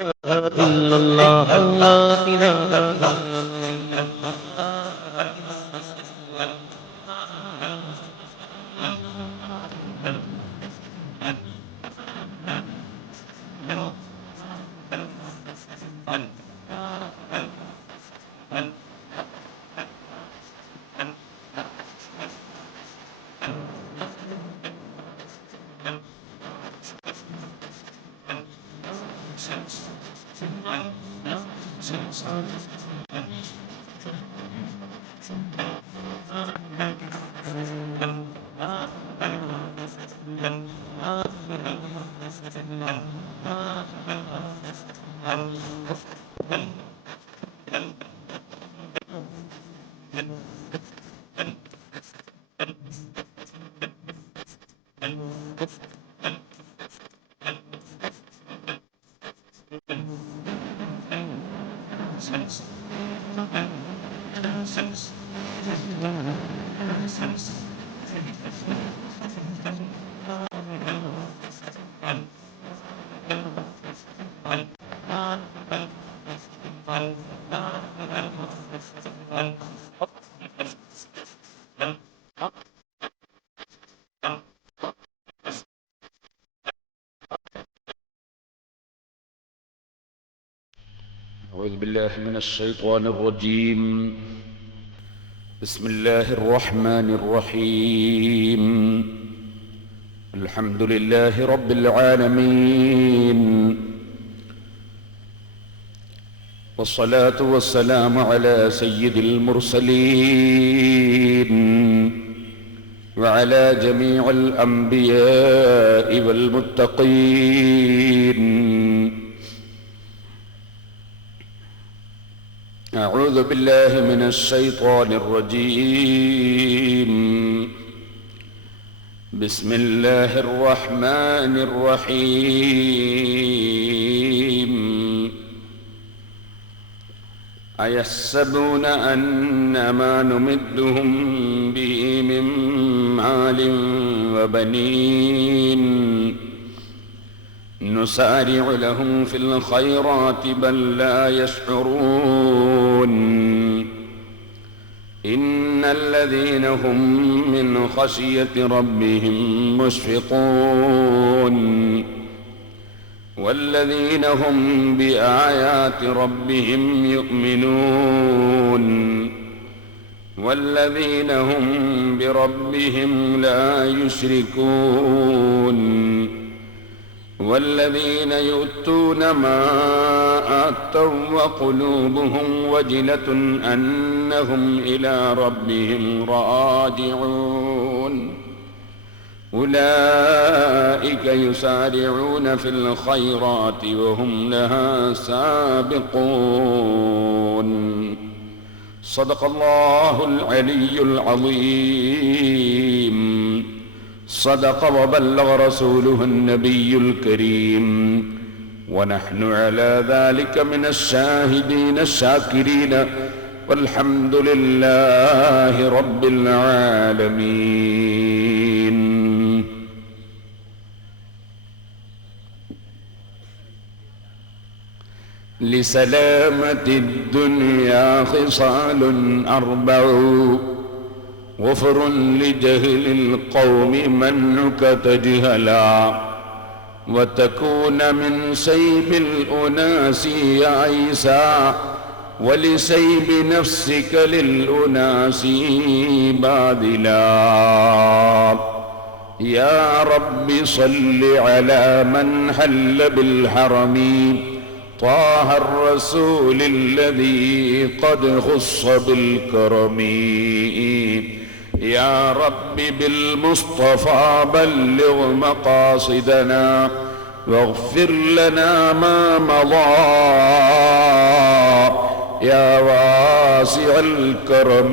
إلا الله لا إله إلا أعوذ بالله من الشيطان الرجيم. بسم الله الرحمن الرحيم. الحمد لله رب العالمين، والصلاة والسلام على سيد المرسلين وعلى جميع الأنبياء والمتقين. أعوذ بالله من الشيطان الرجيم. بسم الله الرحمن الرحيم. أيحسبون أن ما نمدهم به من مال وبنين نسارع لهم في الخيرات بل لا يشعرون. إن الذين هم من خشية ربهم مشفقون والذين هم بآيات ربهم يؤمنون والذين هم بربهم لا يشركون والذين يؤتون ما آتوا وقلوبهم وجلة أنهم إلى ربهم راجعون. أولئك يسارعون في الخيرات وهم لها سابقون. صدق الله العلي العظيم. صدق وبلغ رسوله النبي الكريم، ونحن على ذلك من الشاهدين الشاكرين، والحمد لله رب العالمين. لسلامة الدنيا خصال أربع، غفر لجهل القوم منعك تجهلا، وتكون من سيب الأناس يا عيسى، ولسيب نفسك للأناس باذلا. يا رب صل على من حل بالحرم، طه الرسول الذي قد خص بالكرم. يا رب بالمصطفى بلغ مقاصدنا، واغفر لنا ما مضى يا واسع الكرم.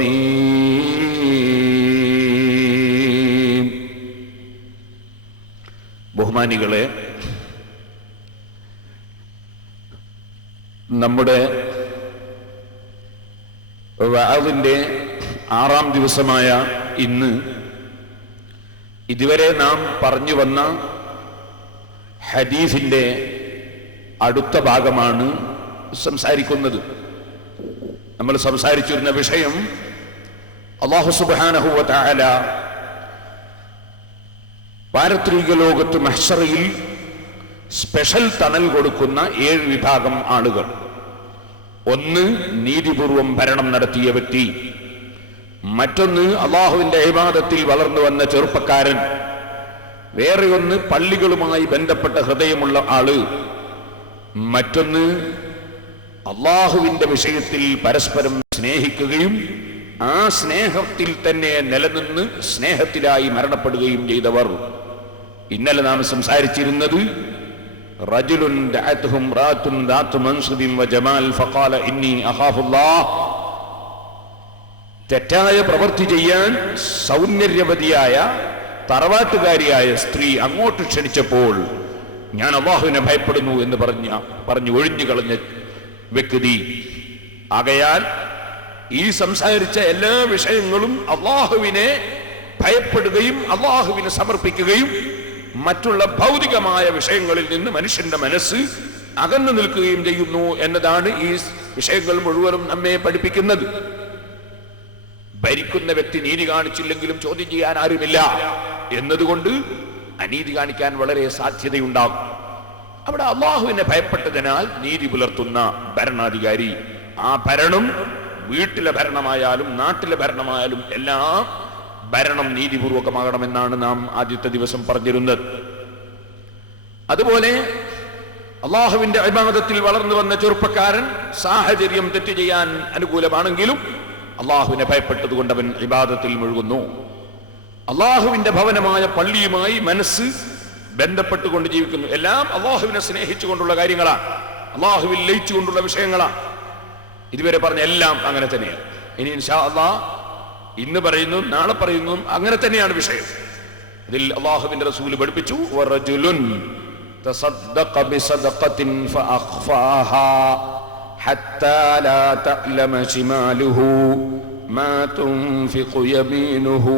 ബഹുമാനികളെ, നമ്മുടെ വഅദിന്റെ 6-ാം ദിവസമായ ഇന്ന് ഇതുവരെ നാം പറഞ്ഞു വന്ന ഹദീസിന്റെ അടുത്ത ഭാഗമാണ് സംസാരിക്കുന്നത്. നമ്മൾ സംസാരിച്ചിരുന്ന വിഷയം അല്ലാഹു സുബ്ഹാനഹു വ തആല പാരത്രിക ലോകത്ത് മഹ്ശറിൽ സ്പെഷ്യൽ തണൽ കൊടുക്കുന്ന 7 വിഭാഗം ആളുകൾ. ഒന്ന് നീതിപൂർവം ഭരണം നടത്തിയ വ്യക്തി, മറ്റൊന്ന് അള്ളാഹുവിന്റെ ഇബാദത്തിൽ വളർന്നു വന്ന ചെറുപ്പക്കാരൻ, വേറെ ഒന്ന് പള്ളികളുമായി ബന്ധപ്പെട്ട ഹൃദയമുള്ള ആള്, മറ്റൊന്ന് അള്ളാഹുവിന്റെ വിഷയത്തിൽ പരസ്പരം സ്നേഹിക്കുകയും ആ സ്നേഹത്തിൽ തന്നെ നിലനിന്ന് സ്നേഹത്തിലായി മരണപ്പെടുകയും ചെയ്തവർ. ഇന്നലെ നാം സംസാരിച്ചിരുന്നത് റജുലുൻ ദഅതുഹു ഇംറാഅത്തുൻ ദാതു മൻസിബിൻ വജമാൽ ഫഖാല ഇന്നി അഖാഫുല്ലാഹ്. തെറ്റായ പ്രവൃത്തി ചെയ്യാൻ സൗന്ദര്യവതിയായ തറവാട്ടുകാരിയായ സ്ത്രീ അങ്ങോട്ട് ക്ഷണിച്ചപ്പോൾ ഞാൻ അല്ലാഹുവിനെ ഭയപ്പെടുന്നു എന്ന് പറഞ്ഞു ഒഴിഞ്ഞു കളഞ്ഞ വ്യക്തി. ആകയാൽ ഈ സംസാരിച്ച എല്ലാ വിഷയങ്ങളും അല്ലാഹുവിനെ ഭയപ്പെടുകയും അല്ലാഹുവിനെ സമർപ്പിക്കുകയും മറ്റുള്ള ഭൗതികമായ വിഷയങ്ങളിൽ നിന്ന് മനുഷ്യന്റെ മനസ്സ് അകന്നു നിൽക്കുകയും ചെയ്യുന്നു എന്നതാണ് ഈ വിഷയങ്ങൾ മുഴുവനും നമ്മെ പഠിപ്പിക്കുന്നത്. ഭരിക്കുന്ന വ്യക്തി നീതി കാണിച്ചില്ലെങ്കിലും ചോദ്യം ചെയ്യാൻ ആരുമില്ല എന്നതുകൊണ്ട് അനീതി കാണിക്കാൻ വളരെ സാധ്യതയുണ്ടാകും. അവിടെ അള്ളാഹുവിനെ ഭയപ്പെട്ടതിനാൽ നീതി പുലർത്തുന്ന ഭരണാധികാരി, ആ ഭരണം വീട്ടിലെ ഭരണമായാലും നാട്ടിലെ ഭരണമായാലും എല്ലാം ഭരണം നീതിപൂർവകമാകണമെന്നാണ് നാം ആദ്യത്തെ ദിവസം പറഞ്ഞിരുന്നത്. അതുപോലെ അള്ളാഹുവിന്റെ ഇബാദത്തിൽ വളർന്നു വന്ന ചെറുപ്പക്കാരൻ സാഹചര്യം തെറ്റ് ചെയ്യാൻ അനുകൂലമാണെങ്കിലും അള്ളാഹുവിനെ ഭയപ്പെട്ടതുകൊണ്ട് അവൻ ഇബാദത്തിൽ മുഴുകുന്നു. അള്ളാഹുവിന്റെ ഭവനമായ പള്ളിയുമായി മനസ്സ് ബന്ധപ്പെട്ടുകൊണ്ട് ജീവിക്കുന്നു. എല്ലാം അള്ളാഹുവിനെ സ്നേഹിച്ചുകൊണ്ടുള്ള കാര്യങ്ങളാണ്, അള്ളാഹുവിൽ ലയിച്ചുകൊണ്ടുള്ള വിഷയങ്ങളാണ്. ഇതുവരെ പറഞ്ഞ എല്ലാം അങ്ങനെ തന്നെയാണ്. ഇനി ഇൻഷാ അല്ലാഹ് ഇന്ന് പറയുന്നു നാളെ പറയുന്നു അങ്ങനെ തന്നെയാണ് വിഷയം. ഇതിൽ അള്ളാഹുവിന്റെ റസൂല് പഠിപ്പിച്ചു വറജുലുൻ തസദ്ദഖ ബിസദഖത്തിൻ ഫഅഖ്ഫാഹാ ഹത്താ ലാ തഅലമ ശിമാലുഹു മാ തുൻഫിഖു യമീനുഹു.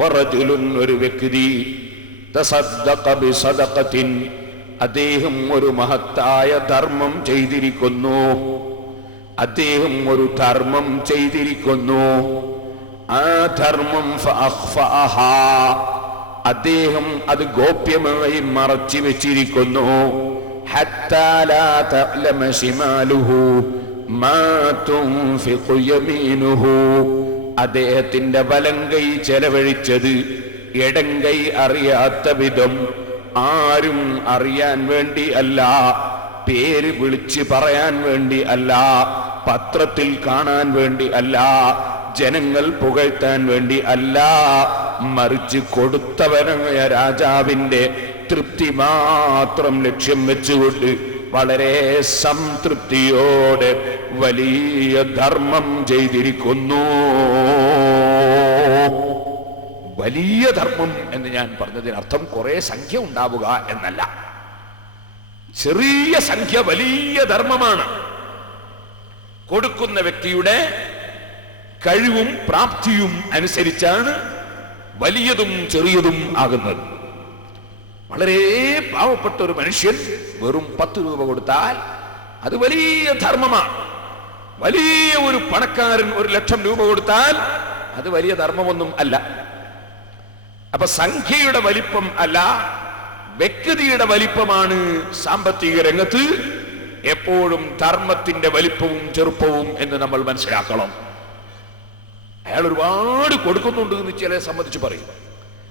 വറജുലുൻ ഒരു വ്യക്തി തസദ്ദഖ ബിസദഖത്തിൻ അദ്ദേഹം ഒരു മഹത്തായ ധർമ്മം ചെയ്തിരിക്കുന്നു, അദ്ദേഹം ഒരു ധർമ്മം ചെയ്തിരിക്കുന്നു. ആ ധർമ്മം ഫഅഖ്ഫഅഹാ അദ്ദേഹം അത് ഗോപ്യമായി മറച്ചു വെച്ചിരിക്കുന്നു. ഹത്താ ലാ തഅലമ ശിമാലുഹു മാ തുൻഫിഖു യമീനുഹു അദ്ദേഹത്തിന്റെ വലങ്കൈ ചെലവഴിച്ചത് ഇടങ്കൈ അറിയാത്ത വിധം, ആരും അറിയാൻ വേണ്ടി അല്ല, പേര് വിളിച്ച് പറയാൻ വേണ്ടി അല്ല, പത്രത്തിൽ കാണാൻ വേണ്ടി അല്ല, ജനങ്ങൾ പുകഴ്ത്താൻ വേണ്ടി അല്ല, മറിച്ച് കൊടുത്തവനായ രാജാവിന്റെ തൃപ്തി മാത്രം ലക്ഷ്യം വെച്ചുകൊണ്ട് വളരെ സംതൃപ്തിയോടെ വലിയ ധർമ്മം ചെയ്തിരിക്കുന്നു. വലിയ ധർമ്മം എന്ന് ഞാൻ പറഞ്ഞതിനർത്ഥം കുറെ സംഖ്യ ഉണ്ടാവുക എന്നല്ല. ചെറിയ സംഖ്യ വലിയ ധർമ്മമാണ്. കൊടുക്കുന്ന വ്യക്തിയുടെ കഴിവും പ്രാപ്തിയും അനുസരിച്ചാണ് വലിയതും ചെറിയതും ആകുന്നത്. വളരെ പാവപ്പെട്ട ഒരു മനുഷ്യൻ വെറും 10 രൂപ കൊടുത്താൽ അത് വലിയ ധർമ്മമാണ്. വലിയ ഒരു പണക്കാരൻ 1,00,000 രൂപ കൊടുത്താൽ അത് വലിയ ധർമ്മമൊന്നും അല്ല. അപ്പൊ സംഖ്യയുടെ വലിപ്പം അല്ല, വ്യക്തിയുടെ വലിപ്പമാണ് സാമ്പത്തിക രംഗത്ത് എപ്പോഴും ധർമ്മത്തിന്റെ വലിപ്പവും ചെറുപ്പവും എന്ന് നമ്മൾ മനസ്സിലാക്കണം. അയാൾ ഒരുപാട് കൊടുക്കുന്നുണ്ട് എന്ന് ചിലരെ സംബന്ധിച്ച് പറയും.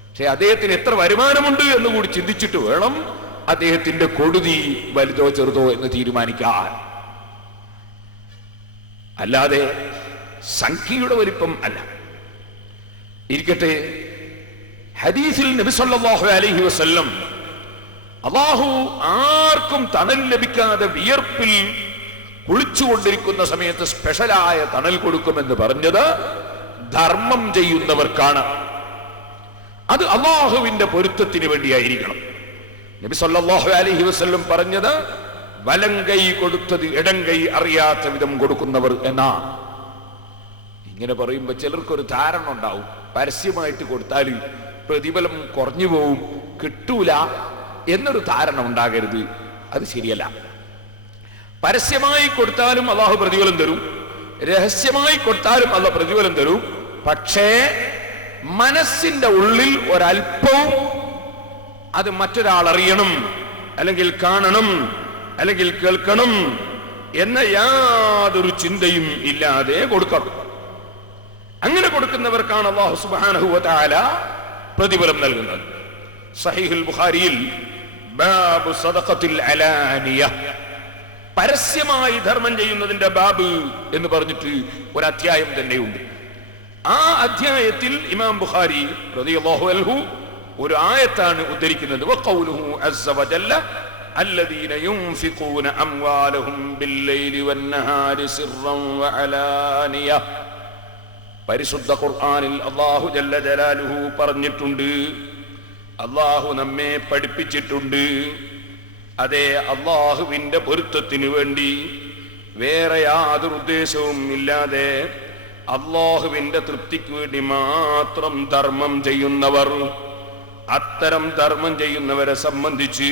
പക്ഷെ അദ്ദേഹത്തിന് എത്ര വരുമാനമുണ്ട് എന്ന് കൂടി ചിന്തിച്ചിട്ട് വേണം അദ്ദേഹത്തിന്റെ കൊടുതി വലുതോ ചെറുതോ എന്ന് തീരുമാനിക്കാൻ. അല്ലാതെ സംഖ്യയുടെ വലിപ്പം അല്ല. ഇരിക്കട്ടെ, ഹദീസിൽ നബി സല്ലല്ലാഹു അലൈഹി വസല്ലം അല്ലാഹു ആർക്കും തണൽ ലഭിക്കാതെ വിയർപ്പിൽ കുളിച്ചുകൊണ്ടിരിക്കുന്ന സമയത്ത് സ്പെഷ്യലായ തണൽ കൊടുക്കുമെന്ന് പറഞ്ഞത് ധർമ്മം ചെയ്യുന്നവർക്കാണ്. അത് അല്ലാഹുവിന്റെ പൊരുത്തത്തിന് വേണ്ടിയായിരിക്കണം. നബി സല്ലല്ലാഹു അലൈഹി വസല്ലം പറഞ്ഞത് വലങ്കൈ കൊടുത്തത് ഇടങ്കൈ അറിയാത്ത വിധം കൊടുക്കുന്നവർ എന്നാ. ഇങ്ങനെ പറയുമ്പോ ചിലർക്കൊരു ധാരണ ഉണ്ടാവും, പരസ്യമായിട്ട് കൊടുത്താൽ പ്രതിഫലം കുറഞ്ഞു പോവും, കിട്ടൂല എന്നൊരു ധാരണ ഉണ്ടാകരുത്. അത് ശരിയല്ല. പരസ്യമായി കൊടുത്താലും അള്ളാഹു പ്രതിഫലം തരും, രഹസ്യമായി കൊടുത്താലും അള്ളാഹു പ്രതിഫലം തരും. പക്ഷേ മനസ്സിന്റെ ഉള്ളിൽ ഒരല്പവും അത് മറ്റൊരാൾ അറിയണം, അല്ലെങ്കിൽ കാണണം, അല്ലെങ്കിൽ കേൾക്കണം എന്ന യാതൊരു ചിന്തയും ഇല്ലാതെ കൊടുക്കണം. അങ്ങനെ കൊടുക്കുന്നവർക്കാണ് അല്ലാഹു സുബ്ഹാനഹു വ തആല പ്രതിഫലം നൽകുന്നത്. സഹീഹുൽ ബുഖാരിയിൽ ബാബു സദഖത്തുൽ അലാനിയ, പരസ്യമായി ധർമ്മം ചെയ്യുന്നതിന്റെ ബാബ് എന്ന് പറഞ്ഞിട്ട് ഒരു അധ്യായം തന്നെയുണ്ട്. ആ അധ്യായത്തിൽ ഇമാം ബുഖാരി റളിയല്ലാഹു അൻഹു ഒരു ആയത്താണ് ഉദ്ധരിക്കുന്നത്. വഖൗലുഹു അസ്സ വജല്ല الذين ينفقون أموالهم بالليل والنهار سرا وعلانية. പരിശുദ്ധ ഖുർആനിൽ അല്ലാഹു ജല്ല ജലാലുഹു പറഞ്ഞിട്ടുണ്ട്, അല്ലാഹു നമ്മെ പഠിപ്പിച്ചിട്ടുണ്ട്. അതേ, അല്ലാഹുവിന്റെ പൊരുത്തത്തിനു വേണ്ടി വേറെ യാതൊരു ഉദ്ദേശവും ഇല്ലാതെ അല്ലാഹുവിന്റെ തൃപ്തിക്ക് വേണ്ടി മാത്രം ധർമ്മം ചെയ്യുന്നവർ, അത്തരം ധർമ്മം ചെയ്യുന്നവരെ സംബന്ധിച്ച്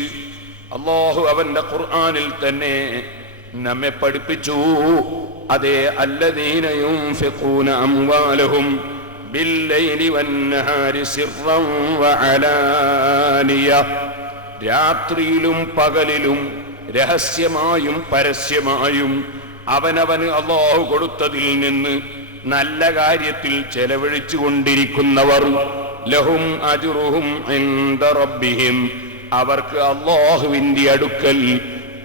അല്ലാഹു അവന്റെ ഖുർആനിൽ തന്നെ നമ്മെ പഠിപ്പിച്ചു. അതേ, അല്ലദീന യുൻഫിഖൂന അംവാലഹും ബില്ലൈലി വന്നഹാരി സിർറൻ വഅലാനിയ, രാത്രിയിലും പകലിലും രഹസ്യമായും പരസ്യമായും അവനവന് അല്ലാഹു കൊടുത്തതിൽ നിന്ന് നല്ല കാര്യത്തിൽ ചെലവഴിച്ചു കൊണ്ടിരിക്കുന്നവർ, ലഹും അജ്റുഹും ഇൻദ റബ്ബിഹിം, അവർക്ക് അല്ലാഹുവിന്റെ അടുക്കൽ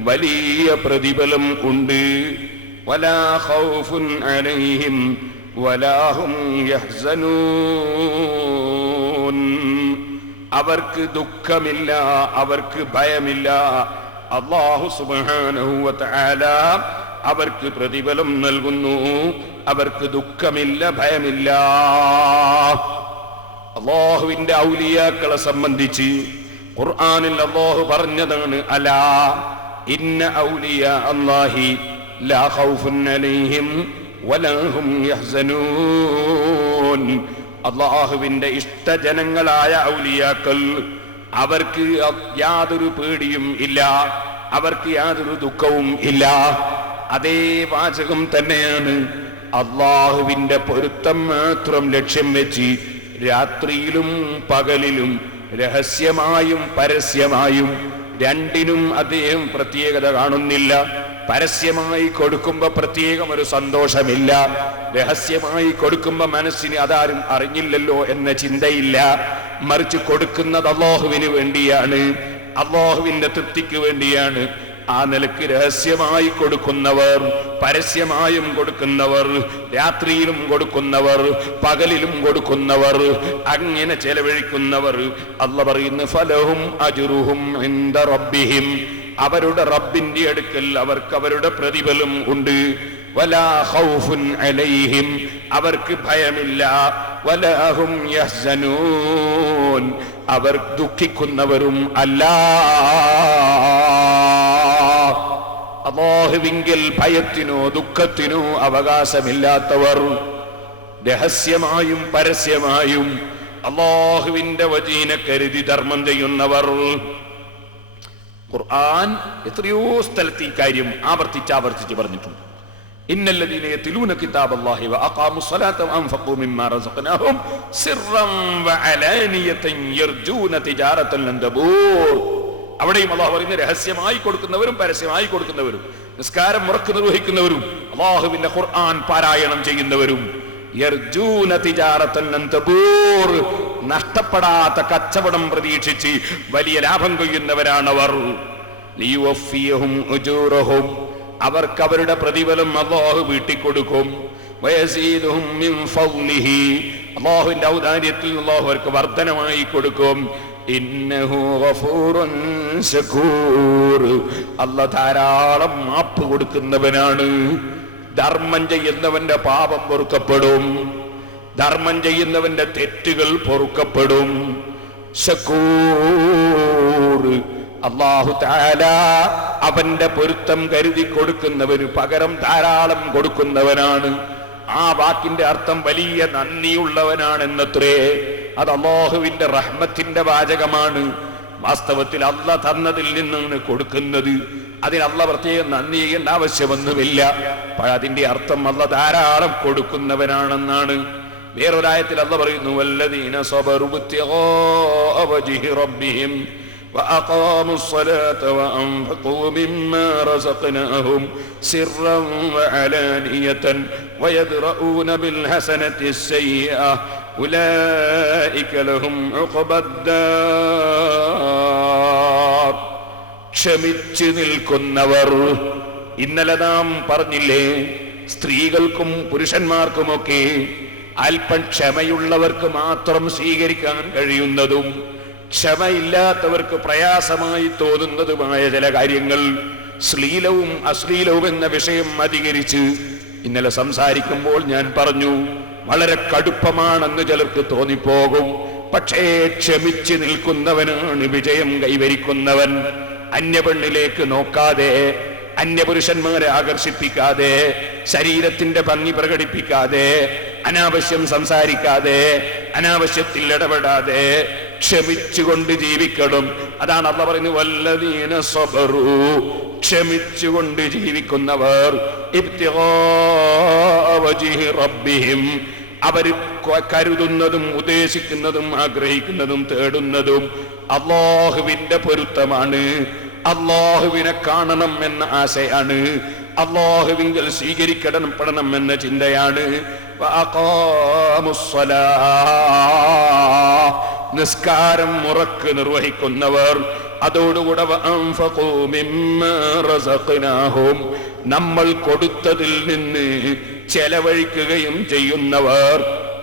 വലിയ പ്രതിഫലം ഉണ്ട്. വലാ ഖൗഫുൻ അലൈഹിം വലാ ഹും യഹ്സനൂൻ, അവർക്ക് ദുഃഖമില്ല, അവർക്ക് ഭയമില്ല. അല്ലാഹു സുബ്ഹാനഹു വ തആല അവർക്ക് പ്രതിഫലം നൽകുന്നു, അവർക്ക് ദുഃഖമില്ല, ഭയമില്ല. അല്ലാഹുവിന്റെ ഔലിയാക്കളെ സംബന്ധിച്ച് ഖുർആനിൽ അല്ലാഹു പറഞ്ഞതാണ്, അലാ ഇന്ന ഔലിയാ അല്ലാഹി ലാ ഖൗഫുൻ അലൈഹിം വലാ ഹും യഹ്സനൂൻ. അല്ലാഹുവിന്റെ ഇഷ്ടജനങ്ങളായ ഔലിയാക്കൾ, അവർക്ക് യാതൊരു പേടിയും ഇല്ല, അവർക്ക് യാതൊരു ദുഃഖവും ഇല്ല. അതേ വാചകം തന്നെയാണ് അല്ലാഹുവിന്റെ പൊരുത്തം മാത്രം ലക്ഷ്യം വെച്ച് രാത്രിയിലും പകലിലും രഹസ്യമായും പരസ്യമായും രണ്ടിനും അദ്ദേഹം പ്രത്യേകത കാണുന്നില്ല. പരസ്യമായി കൊടുക്കുമ്പോ പ്രത്യേകം ഒരു സന്തോഷമില്ല, രഹസ്യമായി കൊടുക്കുമ്പോ മനസ്സിന് അതാരും അറിഞ്ഞില്ലല്ലോ എന്ന ചിന്തയില്ല. മറിച്ച് കൊടുക്കുന്നത് അല്ലാഹുവിന് വേണ്ടിയാണ്, അല്ലാഹുവിന്റെ തൃപ്തിക്ക് വേണ്ടിയാണ്. ആ നിലക്ക് രഹസ്യമായി കൊടുക്കുന്നവർ, പരസ്യമായും കൊടുക്കുന്നവർ, രാത്രിയിലും കൊടുക്കുന്നവർ, പകലിലും കൊടുക്കുന്നവർ, അങ്ങനെ ചെലവഴിക്കുന്നവർ, അല്ലാഹു പറയുന്നു ഫലഹും അജ്റുഹും ഇൻദ റബ്ബിഹിം, അവരുടെ റബ്ബിന്റെ അടുക്കൽ അവർക്ക് അവരുടെ പ്രതിഫലം ഉണ്ട്. വലാ ഖൗഫുൻ അലൈഹിം, അവർക്ക് ഭയമില്ല. വലാ ഹും യഹ്സനൂൻ, അവർ ദുഃഖിക്കുന്നവരും അല്ല. അല്ലാഹുവിങ്കൽ ഭയത്തിനോ ദുഃഖത്തിനോ അവകാശമില്ലാത്തവർ, രഹസ്യമായും പരസ്യമായും അല്ലാഹുവിന്റെ വജീനെ കരുതി ധർമ്മം ചെയ്യുന്നവർ. ഖുർആൻ എത്രയോ സ്ഥലത്ത് ഈ കാര്യം ആവർത്തിച്ച് പറഞ്ഞിട്ടുണ്ട്. ഇന്നല്ലദീന യത്ലൂന കിതാബല്ലാഹി വഅഖാമുസ്സലാത വഅൻഫഖൂ മിമ്മാ റസഖ്നാഹും സിർറൻ വഅലാനിയതൻ യർജൂന തിജാറതൻ ലൻ തബൂർ. അവിടെയും അല്ലാഹു പറയുന്നു, രഹസ്യമായി കൊടുക്കുന്നവരും പരസ്യമായി കൊടുക്കുന്നവരും, നിസ്കാരം മുറക്ക് നിർവഹിക്കുന്നവരും, അല്ലാഹുവിന്റെ ഖുർആൻ പാരായണം ചെയ്യുന്നവരും, യർജൂന തിജാറതൻ ലൻ തബൂർ, നഷ്ടപ്പെടാത്ത കച്ചവടം പ്രതീക്ഷിച്ച് വലിയ ലാഭം കൊയ്യുന്നവരാണവർ. ലിയുവഫിയഹും ഉജൂറഹും, അവർക്ക് അവരുടെ പ്രതിഫലം അല്ലാഹു വീട്ടിക്കൊടുക്കും. വയസീദുഹും മിൻ ഫദ്ലിഹി, അല്ലാഹുവിന്റെ ഔദാര്യത്തിൽ അല്ലാഹു അവർക്ക് വർധനമായി കൊടുക്കും. ഇന്നഹു ഗഫൂറുൻ ശകൂർ, അല്ലാഹു ധാരാളം മാപ്പ് കൊടുക്കുന്നവനാണ്. ധർമ്മം ചെയ്യുന്നവന്റെ പാപം പൊറുക്കപ്പെടും, ധർമ്മം ചെയ്യുന്നവന്റെ തെറ്റുകൾ പൊറുക്കപ്പെടും. ശകൂർ, അല്ലാഹു തആല അവന്റെ പൊരുത്തം കരുതി കൊടുക്കുന്നവന് പകരം ധാരാളം കൊടുക്കുന്നവനാണ്. ആ വാക്കിന്റെ അർത്ഥം വലിയ നന്ദിയുള്ളവനാണെന്നത്രേ. അത് അല്ലാഹുവിന്റെ റഹ്മത്തിന്റെ വാചകമാണ്. വാസ്തവത്തിൽ അള്ള തന്നതിൽ നിന്നാണ് കൊടുക്കുന്നത്. അതിന് അള്ള പ്രത്യേകം നന്ദി ചെയ്യേണ്ട ആവശ്യമൊന്നുമില്ല. അതിന്റെ അർത്ഥം അള്ള ധാരാളം കൊടുക്കുന്നവനാണെന്നാണ്. വേറൊരായത്തിൽ അള്ള പറയുന്നു, വല്ലദീന സബറു ഇബ്തിഗാഅ വജ്ഹി റബ്ബിഹിം وأقاموا الصلاة وأنفقوا مما رزقناهم سرا وعلانية ويدرؤون بالحسنة السيئة أولئك لهم عقبى الدار. ക്ഷമിച്ചു നിൽക്കുന്നവർ, ഇന്നലെ നാം പറഞ്ഞില്ലേ, സ്ത്രീകൾക്കും പുരുഷന്മാർക്കുമൊക്കെ അല്പം ക്ഷമയുള്ളവർക്ക് മാത്രം സ്വീകരിക്കാൻ കഴിയുന്നതും ക്ഷമയില്ലാത്തവർക്ക് പ്രയാസമായി തോന്നുന്നതുമായ ചില കാര്യങ്ങൾ, ശ്ലീലവും അശ്ലീലവും എന്ന വിഷയം അധികരിച്ച് ഇന്നലെ സംസാരിക്കുമ്പോൾ ഞാൻ പറഞ്ഞു, വളരെ കടുപ്പമാണെന്ന് ചിലർക്ക് തോന്നിപ്പോകും. പക്ഷേ ക്ഷമിച്ച് നിൽക്കുന്നവനാണ് വിജയം കൈവരിക്കുന്നവൻ. അന്യപെണ്ണിലേക്ക് നോക്കാതെ, അന്യപുരുഷന്മാരെ ആകർഷിപ്പിക്കാതെ, ശരീരത്തിന്റെ ഭംഗി പ്രകടിപ്പിക്കാതെ, അനാവശ്യം സംസാരിക്കാതെ, അനാവശ്യത്തിൽ ഇടപെടാതെ ക്ഷമിച്ചുകൊണ്ട് ജീവിക്കണം. അതാണ് അല്ലാഹു പറയുന്നത്, വല്ലദീന സബറു, ക്ഷമിച്ചുകൊണ്ട് ജീവിക്കുന്നവർ, ഇബ്തിഗാഅ വജ്ഹി റബ്ബിഹിം, അവർ കരുതുന്നതും ഉദ്ദേശിക്കുന്നതും ആഗ്രഹിക്കുന്നതും തേടുന്നതും അല്ലാഹുവിന്റെ പൊരുത്തമാണ്. അല്ലാഹുവിനെ കാണണം എന്ന ആശയാണ്, അല്ലാഹുവിങ്കൽ സ്വീകരിക്കപ്പെടണം എന്ന ചിന്തയാണ്. നിസ്കാരം മുറക്ക് നിർവഹിക്കുന്നവർ, അതോടുകൂടെ നമ്മൾ കൊടുത്തതിൽ നിന്ന് ചെലവഴിക്കുകയും ചെയ്യുന്നവർ,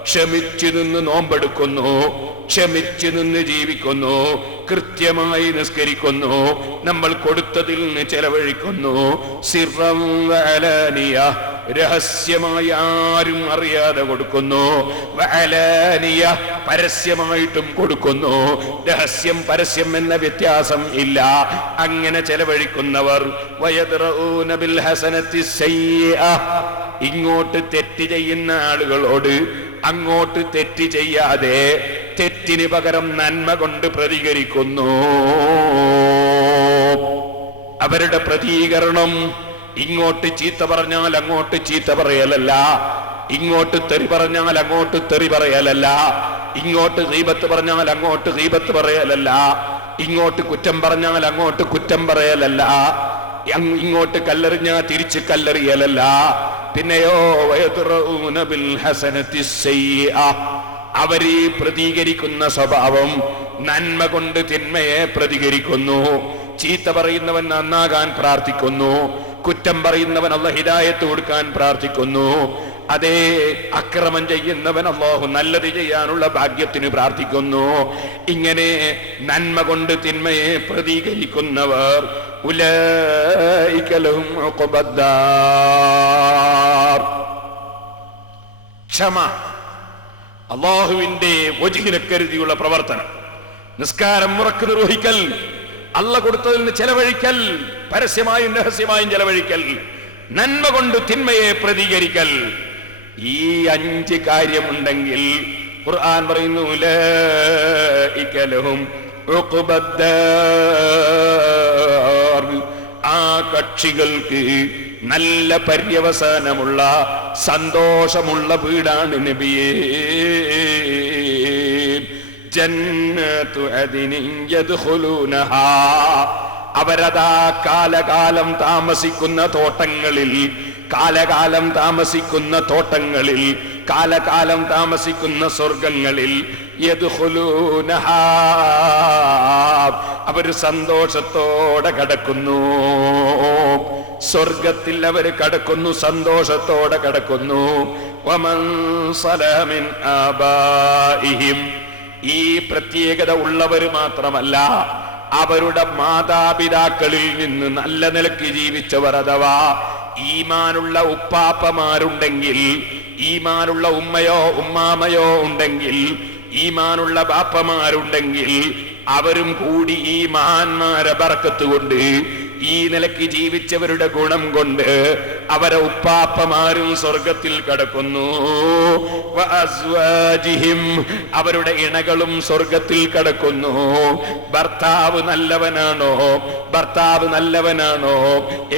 ക്ഷമിച്ചു നിന്ന് നോമ്പെടുക്കുന്നു, ക്ഷമിച്ചു നിന്ന് ജീവിക്കുന്നു, കൃത്യമായി നിസ്കരിക്കുന്നു, നമ്മൾ കൊടുത്തതിൽ നിന്ന് ചെലവഴിക്കുന്നു, സിർറൻ വഅലാനിയ, രഹസ്യമായി ആരും അറിയാതെ കൊടുക്കുന്നു, വഅലാനിയ, പരസ്യമായിട്ടും കൊടുക്കുന്നു. രഹസ്യം പരസ്യം എന്ന വ്യത്യാസം ഇല്ല. അങ്ങനെ ചെലവഴിക്കുന്നവർ, വയദ്റഊന ബിൽ ഹസനത്തി സയ്യിഅ, ഇങ്ങോട്ട് തെറ്റ് ചെയ്യുന്ന ആളുകളോട് അങ്ങോട്ട് തെറ്റ് ചെയ്യാതെ തെറ്റിന് പകരം നന്മ കൊണ്ട് പ്രതികരിക്കുന്നു. അവരുടെ പ്രതികരണം ഇങ്ങോട്ട് ചീത്ത പറഞ്ഞാൽ അങ്ങോട്ട് ചീത്ത പറയലല്ല, ഇങ്ങോട്ട് തെറി പറഞ്ഞാൽ അങ്ങോട്ട് തെറി പറയലല്ല, ഇങ്ങോട്ട് ഗീബത്ത് പറഞ്ഞാൽ അങ്ങോട്ട് ഗീബത്ത് പറയലല്ല, ഇങ്ങോട്ട് കുറ്റം പറഞ്ഞാൽ അങ്ങോട്ട് കുറ്റം പറയലല്ല, ഇങ്ങോട്ട് കല്ലെറിഞ്ഞാൽ തിരിച്ച് കല്ലെറിയലല്ല. പിന്നെയോ വയദ്റഊന ബിൽ ഹസനത്തി സയ്യിഅ, അവര് പ്രതികരിക്കുന്ന സ്വഭാവം നന്മ കൊണ്ട് തിന്മയെ പ്രതികരിക്കുന്നു. ചീത്ത പറയുന്നവൻ നന്നാകാൻ പ്രാർത്ഥിക്കുന്നു, കുറ്റം പറയുന്നവൻ അല്ലാഹു ഹിദായത്ത് കൊടുക്കാൻ പ്രാർത്ഥിക്കുന്നു. അതേ അക്രമം ചെയ്യുന്നവൻ അല്ലാഹു നല്ലത് ചെയ്യാനുള്ള ഭാഗ്യത്തിന് പ്രാർത്ഥിക്കുന്നു. ഇങ്ങനെ നന്മ കൊണ്ട് തിന്മയെ പ്രതികരിക്കുന്നവർ, ഉലൈക ലഹും ഉഖബദ്ദാർ. ക്ഷമ, അല്ലാഹുവിന്റെ വജ്ഹിനെ കരുതിയുള്ള പ്രവർത്തനം, നിസ്കാരം മുറക്ക് നിർവഹിക്കൽ, അല്ല കൊടുത്തതിൽ നിന്ന് ചെലവഴിക്കൽ, പരസ്യമായും രഹസ്യമായും ചെലവഴിക്കൽ, നന്മ കൊണ്ട് തിന്മയെ പ്രതികരിക്കൽ. ഈ 5 കാര്യമുണ്ടെങ്കിൽ ഖുർആൻ പറയുന്നു, ഉലൈക ലഹും ഉഖബദ്ദാർ, ആ കക്ഷികൾക്ക് നല്ല പര്യവസാനമുള്ള സന്തോഷമുള്ള വീടാണ് നബിയേ. ജന്നത്തു അദ്നിൻ യദ്ഖുലൂനഹാ, അവരതാ കാലകാലം താമസിക്കുന്ന തോട്ടങ്ങളിൽ, കാലകാലം താമസിക്കുന്ന തോട്ടങ്ങളിൽ, കാലകാലം താമസിക്കുന്ന സ്വർഗങ്ങളിൽ, യദ്ഖുലൂനഹാ, അവർ സന്തോഷത്തോടെ കടക്കുന്നു. സ്വർഗത്തിൽ അവർ കടക്കുന്നു, സന്തോഷത്തോടെ കടക്കുന്നു. വമൻ സലഹ മിൻ ആബാഇഹിം, ഈ പ്രത്യേകത ഉള്ളവർ മാത്രമല്ല, അവരുടെ മാതാപിതാക്കളിൽ നിന്ന് നല്ല നിലയ്ക്ക് ജീവിച്ചവർ, അഥവാ ഈമാനുള്ള ഉപ്പാപ്പമാരുണ്ടെങ്കിൽ, ഈമാനുള്ള ഉമ്മയോ ഉമ്മാമയോ ഉണ്ടെങ്കിൽ, ഈമാനുള്ള ബാപ്പമാരുണ്ടെങ്കിൽ, അവരും കൂടി ഈ മഹാന്മാരെ ബർക്കത്ത് കൊണ്ട് ഈ നിലയ്ക്ക് ജീവിച്ചവരുടെ ഗുണം കൊണ്ട് അവരെ ഉപ്പാപ്പമാരും സ്വർഗത്തിൽ കടക്കുന്നു. വഅസ്വാജിഹിം, അവരുടെ ഇണകളും സ്വർഗത്തിൽ കടക്കുന്നു. ഭർത്താവ് നല്ലവനാണോ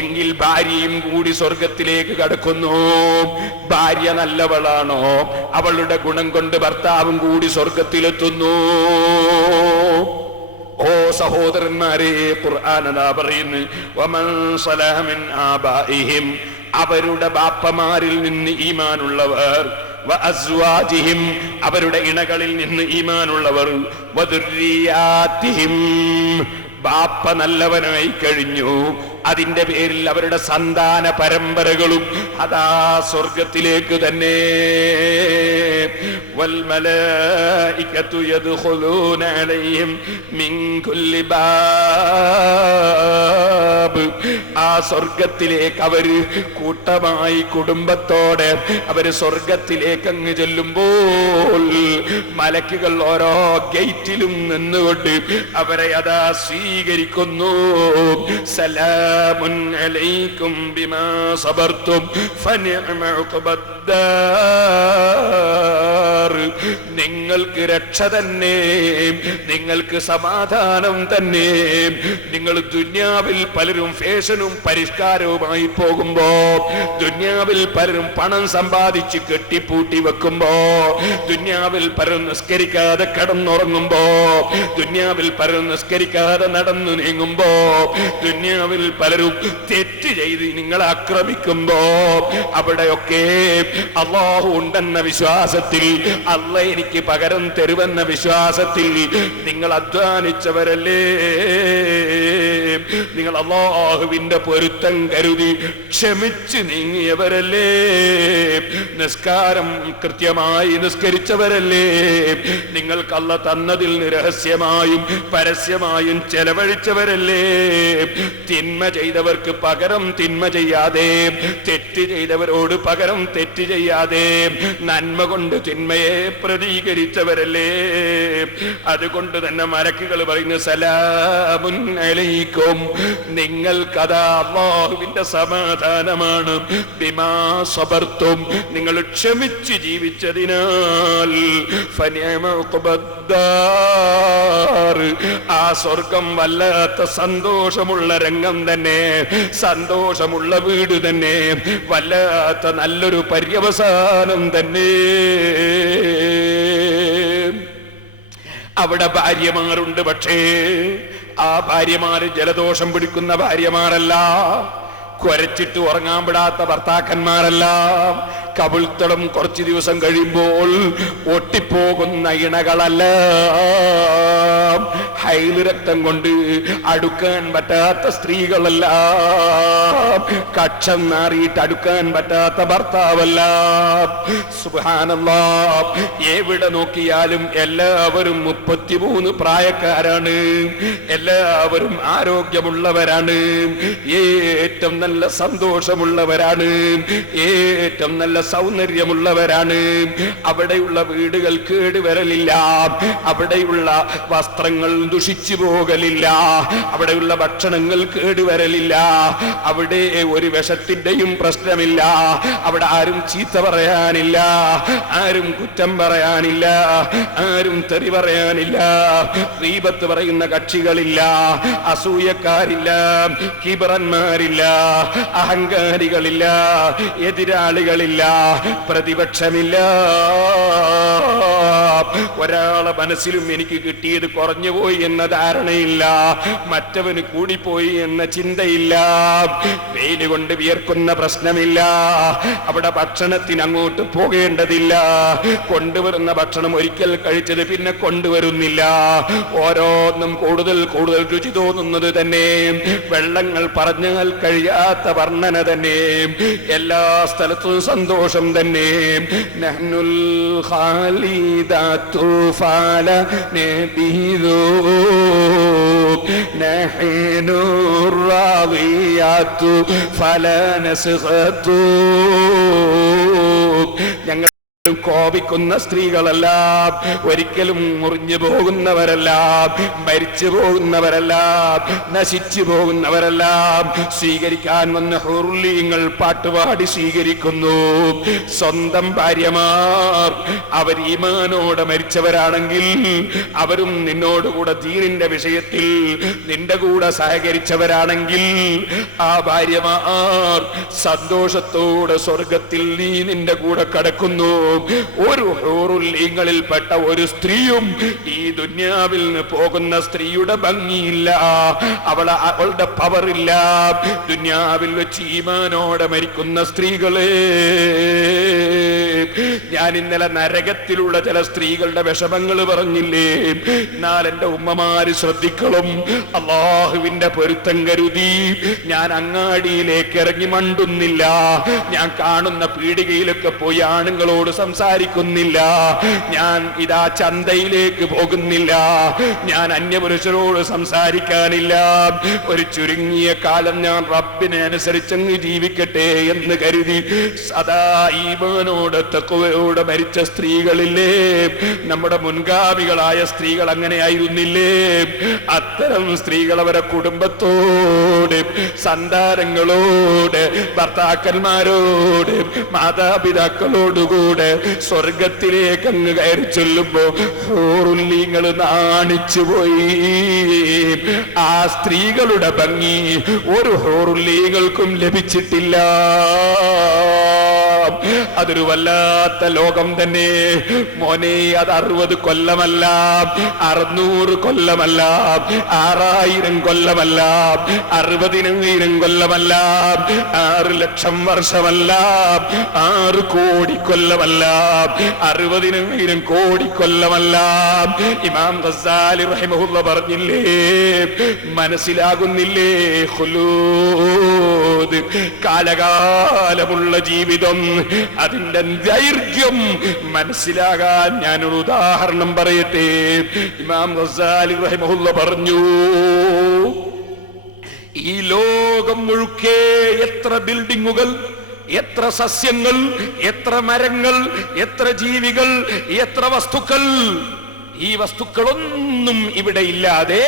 എങ്കിൽ ഭാര്യയും കൂടി സ്വർഗത്തിലേക്ക് കടക്കുന്നു. ഭാര്യ നല്ലവളാണോ, അവളുടെ ഗുണം കൊണ്ട് ഭർത്താവും കൂടി സ്വർഗത്തിലെത്തുന്നു. ഓ സഹോദരന്മാരെ, ഖുർആൻ അതാ പറയുന്നു, വമൻ സലഹ മിൻ ആബാഇഹിം, അവരുടെ ബാപ്പമാരിൽ നിന്ന് ഈമാനുള്ളവർ, വഅസ്വാജിഹിം, അവരുടെ ഇണകളിൽ നിന്ന് ഈമാനുള്ളവർ, വദുർരിയാതിഹിം, ബാപ്പ നല്ലവനായി കഴിഞ്ഞു, അതിന്റെ പേരിൽ അവരുടെ സന്താന പരമ്പരകളും അതാ സ്വർഗത്തിലേക്ക് തന്നെ. വൽമലായികതു യദ്ഖുലൂന അലൈഹിം മിൻ കുല്ലി ബാബ്, ആ സ്വർഗത്തിലേക്ക് അവര് കൂട്ടമായി കുടുംബത്തോടെ അവര് സ്വർഗത്തിലേക്ക് അങ്ങ് ചെല്ലുമ്പോൾ മലക്കുകൾ ഓരോ ഗേറ്റിലും നിന്നുകൊണ്ട് അവരെ അതാ സ്വീകരിക്കുന്നു. സലാമുൻ അലൈക്കും ബിമാ സബർതും ഫനിഅമ ഉഖ്ബദ്ദാർ, നിങ്ങൾക്ക് രക്ഷ തന്നെ, നിങ്ങൾക്ക് സമാധാനം തന്നെ. നിങ്ങൾ ദുനിയാവിൽ പലരും ഫാഷനും പരിഷ്കാരവുമായി പോകുമ്പോ, ദുനിയാവിൽ പലരും പണം സമ്പാദിച്ച് കെട്ടിപ്പൂട്ടി വെക്കുമ്പോ, ദുനിയാവിൽ പലരും നിസ്കരിക്കാതെ കിടന്നുറങ്ങുമ്പോ, ദുനിയാവിൽ പലരും നിസ്കരിക്കാതെ നടന്നു നീങ്ങുമ്പോ, ദുനിയാവിൽ പലരും തെറ്റ് ചെയ്ത് നിങ്ങളെ ആക്രമിക്കുമ്പോ, അവിടെയൊക്കെ അല്ലാഹു ഉണ്ടെന്ന വിശ്വാസത്തിൽ, അല്ലാഹ് എനിക്ക് പകരം തരുമെന്ന വിശ്വാസത്തിൽ നിങ്ങൾ അധ്വാനിച്ചവരല്ലേ, നിങ്ങൾ അല്ലാഹുവിന്റെ പൊരുത്തം കരുതി ക്ഷമിച്ച് നീങ്ങിയവരല്ലേ, നിസ്കാരം കൃത്യമായി നിസ്കരിച്ചവരല്ലേ, നിങ്ങൾക്ക് അല്ലാഹ് തന്നതിൽ രഹസ്യമായും പരസ്യമായും ചെലവഴിച്ചവരല്ലേ, തിന്മ ചെയ്തവർക്ക് പകരം തിന്മ ചെയ്യാതെ, തെറ്റ് ചെയ്തവരോട് പകരം തെറ്റ് ചെയ്യാതെ നന്മ കൊണ്ട് തിന്മയെ പ്രതികരിച്ചവരല്ലേ. അതുകൊണ്ട് തന്നെ മലക്കുകൾ പറയുന്നു, സലാമുൻ അലൈക്കും, നിങ്ങൾക്കതാ അല്ലാഹുവിന്റെ സമാധാനമാണ്. ബിമാ സബർതും, നിങ്ങൾ ക്ഷമിച്ച് ജീവിച്ചതിനാൽ. ഫനിഅമ ഉഖ്ബദ്ദാർ, ആ സ്വർഗം വല്ലാത്ത സന്തോഷമുള്ള രംഗം തന്നെ, സന്തോഷമുള്ള വീട് തന്നെ, വല്ലാത്ത നല്ലൊരു പര്യവസാനം തന്നെ. അവിടെ ഭാര്യമാരുണ്ട്, പക്ഷേ ആ ഭാര്യമാര് ജലദോഷം പിടിക്കുന്ന ഭാര്യമാരല്ല, കുരച്ചിട്ട് ഉറങ്ങാൻ വിടാത്ത ഭർത്താക്കന്മാരല്ല, കവിൾത്തടം കുറച്ചു ദിവസം കഴിയുമ്പോൾ ഒട്ടിപ്പോകുന്ന ഇണകളല്ല, ഹൈല് രക്തം കൊണ്ട് അടുക്കാൻ പറ്റാത്ത സ്ത്രീകളല്ല, കക്ഷം നാറിയിട്ട് അടുക്കാൻ പറ്റാത്ത ഭർത്താവല്ല. സുബ്ഹാനല്ലാഹ്, എവിടെ നോക്കിയാലും എല്ലാവരും 33 പ്രായക്കാരാണ്, എല്ലാവരും ആരോഗ്യമുള്ളവരാണ്, ഏറ്റവും നല്ല സന്തോഷമുള്ളവരാണ്, ഏറ്റവും നല്ല സൗന്ദര്യമുള്ളവരാണ്. അവിടെയുള്ള വീടുകൾ കേടുവരലില്ല, അവിടെയുള്ള വസ്ത്രങ്ങൾ ദുഷിച്ചു പോകലില്ല, അവിടെയുള്ള ഭക്ഷണങ്ങൾ കേടുവരലില്ല, അവിടെ ഒരു വിഷത്തിന്റെയും പ്രശ്നമില്ല, അവിടെ ആരും ചീത്ത പറയാനില്ല, ആരും കുറ്റം പറയാനില്ല, ആരും തെറി പറയാനില്ല, ഗീബത്ത് പറയുന്ന കക്ഷികളില്ല, അസൂയക്കാരില്ല, കിബറന്മാരില്ല, അഹങ്കാരികളില്ല, എതിരാളികളില്ല, പ്രതിപക്ഷമില്ല. ഒരാളെ മനസ്സിലും എനിക്ക് കിട്ടിയത് കുറഞ്ഞുപോയി എന്ന ധാരണയില്ല, മറ്റവന് കൂടിപ്പോയി എന്ന ചിന്തയില്ല, വെയിൽ കൊണ്ട് വിയർക്കുന്ന പ്രശ്നമില്ല, അവിടെ ഭക്ഷണത്തിന് അങ്ങോട്ട് പോകേണ്ടതില്ല, കൊണ്ടുവരുന്ന ഭക്ഷണം ഒരിക്കൽ കഴിച്ചത് പിന്നെ കൊണ്ടുവരുന്നില്ല, ഓരോന്നും കൂടുതൽ കൂടുതൽ രുചി തോന്നുന്നത് തന്നെ, വെള്ളങ്ങൾ പറഞ്ഞാൽ കഴിയാത്ത വർണ്ണന തന്നെ, എല്ലാ സ്ഥലത്തും സന്തോഷം തന്നെ. നഹ്നുൽ ഖാലിദാതു ഫല നബിദു നഹ്നുർ റാദിയാതു ഫല നസ്ഖതു, ഞങ്ങൾ കോപിക്കുന്ന സ്ത്രീകളല്ല, ഒരിക്കലും മുറിഞ്ഞു പോകുന്നവരല്ല, മരിച്ചു പോകുന്നവരല്ല, നശിച്ചു പോകുന്നവരല്ല. സ്വീകരിക്കാൻ വന്ന ഹൂറുൽ പാട്ടുപാടി സ്വീകരിക്കുന്നു. സ്വന്തം ഭാര്യമാർ അവർ ഈമാനോടെ മരിച്ചവരാണെങ്കിൽ അവരും നിന്നോടുകൂടെ ദീനിന്റെ വിഷയത്തിൽ നിന്റെ കൂടെ സഹകരിച്ചവരാണെങ്കിൽ ആ ഭാര്യമാർ സന്തോഷത്തോടെ സ്വർഗത്തിൽ നീ നിന്റെ കൂടെ കടക്കുന്നു. ഒരു ഹൂറുൽഇങ്ങളിൽപ്പെട്ട ഒരു സ്ത്രീയും ഈ ദുന്യാവിൽ നിന്ന് പോകുന്ന സ്ത്രീയുടെ ഭംഗിയില്ല, അവളുടെ പവറില്ല. ദുന്യാവിൽ വെച്ച് ഈമാനോടെ മരിക്കുന്ന സ്ത്രീകളെ, ഞാൻ ഇന്നലെ നരകത്തിലുള്ള ചില സ്ത്രീകളുടെ വിഷമങ്ങൾ പറഞ്ഞില്ലേ? എന്നാൽ എന്റെ ഉമ്മമാര് ശ്രദ്ധിക്കണം. അള്ളാഹുവിന്റെ പൊരുത്തം കരുതി ഞാൻ അങ്ങാടിയിലേക്ക് ഇറങ്ങി മണ്ടുന്നില്ല, ഞാൻ കാണുന്ന പീടികയിലൊക്കെ പോയി ആണുങ്ങളോട് സംസാരിക്കുന്നില്ല, ഞാൻ ഇതാ ചന്തയിലേക്ക് പോകുന്നില്ല, ഞാൻ അന്യപുരുഷരോട് സംസാരിക്കാനില്ല. ഒരു ചുരുങ്ങിയ കാലം ഞാൻ റബ്ബിനെ അനുസരിച്ചങ്ങ് ജീവിക്കട്ടെ എന്ന് കരുതി സദാ ഈമാനോട് തഖ്വയോടെ മരിച്ച സ്ത്രീകളില്ലേ, നമ്മുടെ മുൻഗാമികളായ സ്ത്രീകൾ അങ്ങനെയായിരുന്നില്ലേ? അത്തരം സ്ത്രീകൾ അവരെ കുടുംബത്തോട്, സന്താനങ്ങളോട്, ഭർത്താക്കന്മാരോട്, മാതാപിതാക്കളോടുകൂടെ സ്വർഗത്തിലേക്ക് അങ്ങ് കയറി ചൊല്ലുമ്പോ ഹൂറുൽ നാണിച്ചു പോയി. ആ സ്ത്രീകളുടെ ഭംഗി ഒരു ഹൂറുൽ ലഭിച്ചിട്ടില്ല. അതൊരു വല്ലാത്ത ലോകം തന്നെ മോനെ. അത് 60 കൊല്ലമല്ല, 600 കൊല്ലമല്ല, 6000 കൊല്ലമല്ല, 60,000 കൊല്ലമല്ല, 6 ലക്ഷം വർഷമല്ല, 6 കോടി കൊല്ലമല്ല, 60,000 കോടി കൊല്ലമല്ല. ഇമാം ഗസാലി റഹിമഹുല്ലാഹ് പറഞ്ഞില്ലേ, മനസ്സിലാകുന്നില്ലേ? ഖുലൂദ്, കാലകാലമുള്ള ജീവിതം, അതിന്റെ ദൈർഘ്യം മനസ്സിലാകാൻ ഞാനൊരു ഉദാഹരണം പറയട്ടെ. ഇമാം ഗസാലി റഹിമഹുല്ലാഹ് പറഞ്ഞു, ഈ ലോകം മുഴുക്കെ എത്ര ബിൽഡിങ്ങുകൾ, എത്ര സസ്യങ്ങൾ, എത്ര മരങ്ങൾ, എത്ര ജീവികൾ, എത്ര വസ്തുക്കൾ, ഈ വസ്തുക്കളൊന്നും ഇവിടെ ഇല്ലാതെ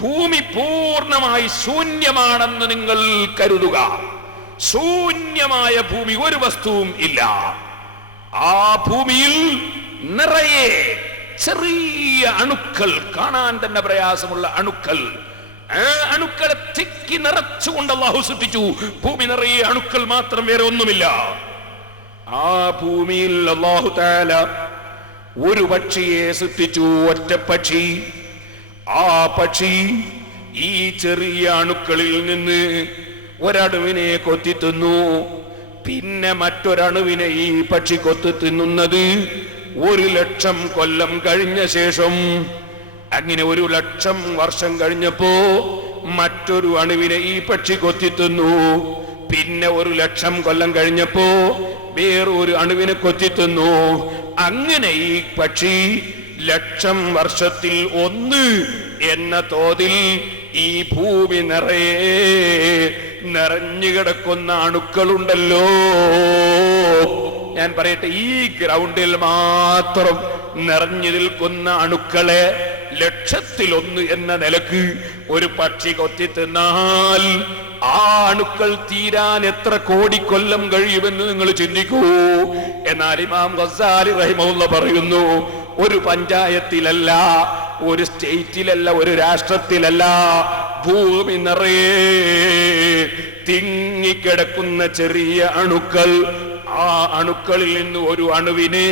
ഭൂമി പൂർണ്ണമായി ശൂന്യമാണെന്ന് നിങ്ങൾ കരുതുക. ശൂന്യമായ ഭൂമി, ഒരു വസ്തുവും ഇല്ല. ആ ഭൂമിയിൽ നിറയെ ചെറിയ അണുക്കൾ, കാണാൻ തന്നെ പ്രയാസമുള്ള അണുക്കൾ. ആ അണുക്കളെ തിക്കി നിറച്ചുകൊണ്ട് അല്ലാഹു സൃഷ്ടിച്ചു. ഭൂമി നിറയെ അണുക്കൾ മാത്രം, വേറെ ഒന്നുമില്ല. ആ ഭൂമിയിൽ അല്ലാഹു തആല ഒരു പക്ഷിയെ സൃഷ്ടിച്ചു, ഒറ്റ പക്ഷി. ആ പക്ഷി ഈ ചെറിയ അണുക്കളിൽ നിന്ന് ഒരണുവിനെ കൊത്തി തിന്നു. പിന്നെ മറ്റൊരണുവിനെ ഈ പക്ഷി കൊത്തി തിന്നുന്നത് 1,00,000 കൊല്ലം കഴിഞ്ഞ ശേഷം. അങ്ങനെ 1,00,000 വർഷം കഴിഞ്ഞപ്പോ മറ്റൊരു അണുവിനെ ഈ പക്ഷി കൊത്തി തിന്നു. പിന്നെ 1,00,000 കൊല്ലം കഴിഞ്ഞപ്പോ വേറൊരു അണുവിനെ കൊത്തി തിന്നു. അങ്ങനെ ഈ പക്ഷി 1,00,000 വർഷത്തിൽ 1 എന്ന തോതിൽ ഈ ഭൂമി നിറഞ്ഞു കിടക്കുന്ന അണുക്കളുണ്ടല്ലോ. ഞാൻ പറയട്ടെ, ഈ ഗ്രൗണ്ടിൽ മാത്രം നിറഞ്ഞു നിൽക്കുന്ന അണുക്കളെ 1,00,000-1 എന്ന നിലക്ക് ഒരു പക്ഷി കൊത്തി തിന്നാൽ ആ അണുക്കൾ തീരാൻ എത്ര കോടിക്കൊല്ലം കഴിയുമെന്ന് നിങ്ങൾ ചിന്തിക്കൂ. എന്നാൽ ഇമാം ഗസാലി റഹിമഹുല്ലാഹ് പറയുന്നു, ഒരു പഞ്ചായത്തിലല്ല, ഒരു സ്റ്റേറ്റിലല്ല, ഒരു രാഷ്ട്രത്തിലല്ല, ഭൂമി നിറയെ തിങ്ങിക്കിടക്കുന്ന ചെറിയ അണുക്കൾ. ആ അണുക്കളിൽ നിന്ന് ഒരു അണുവിനെ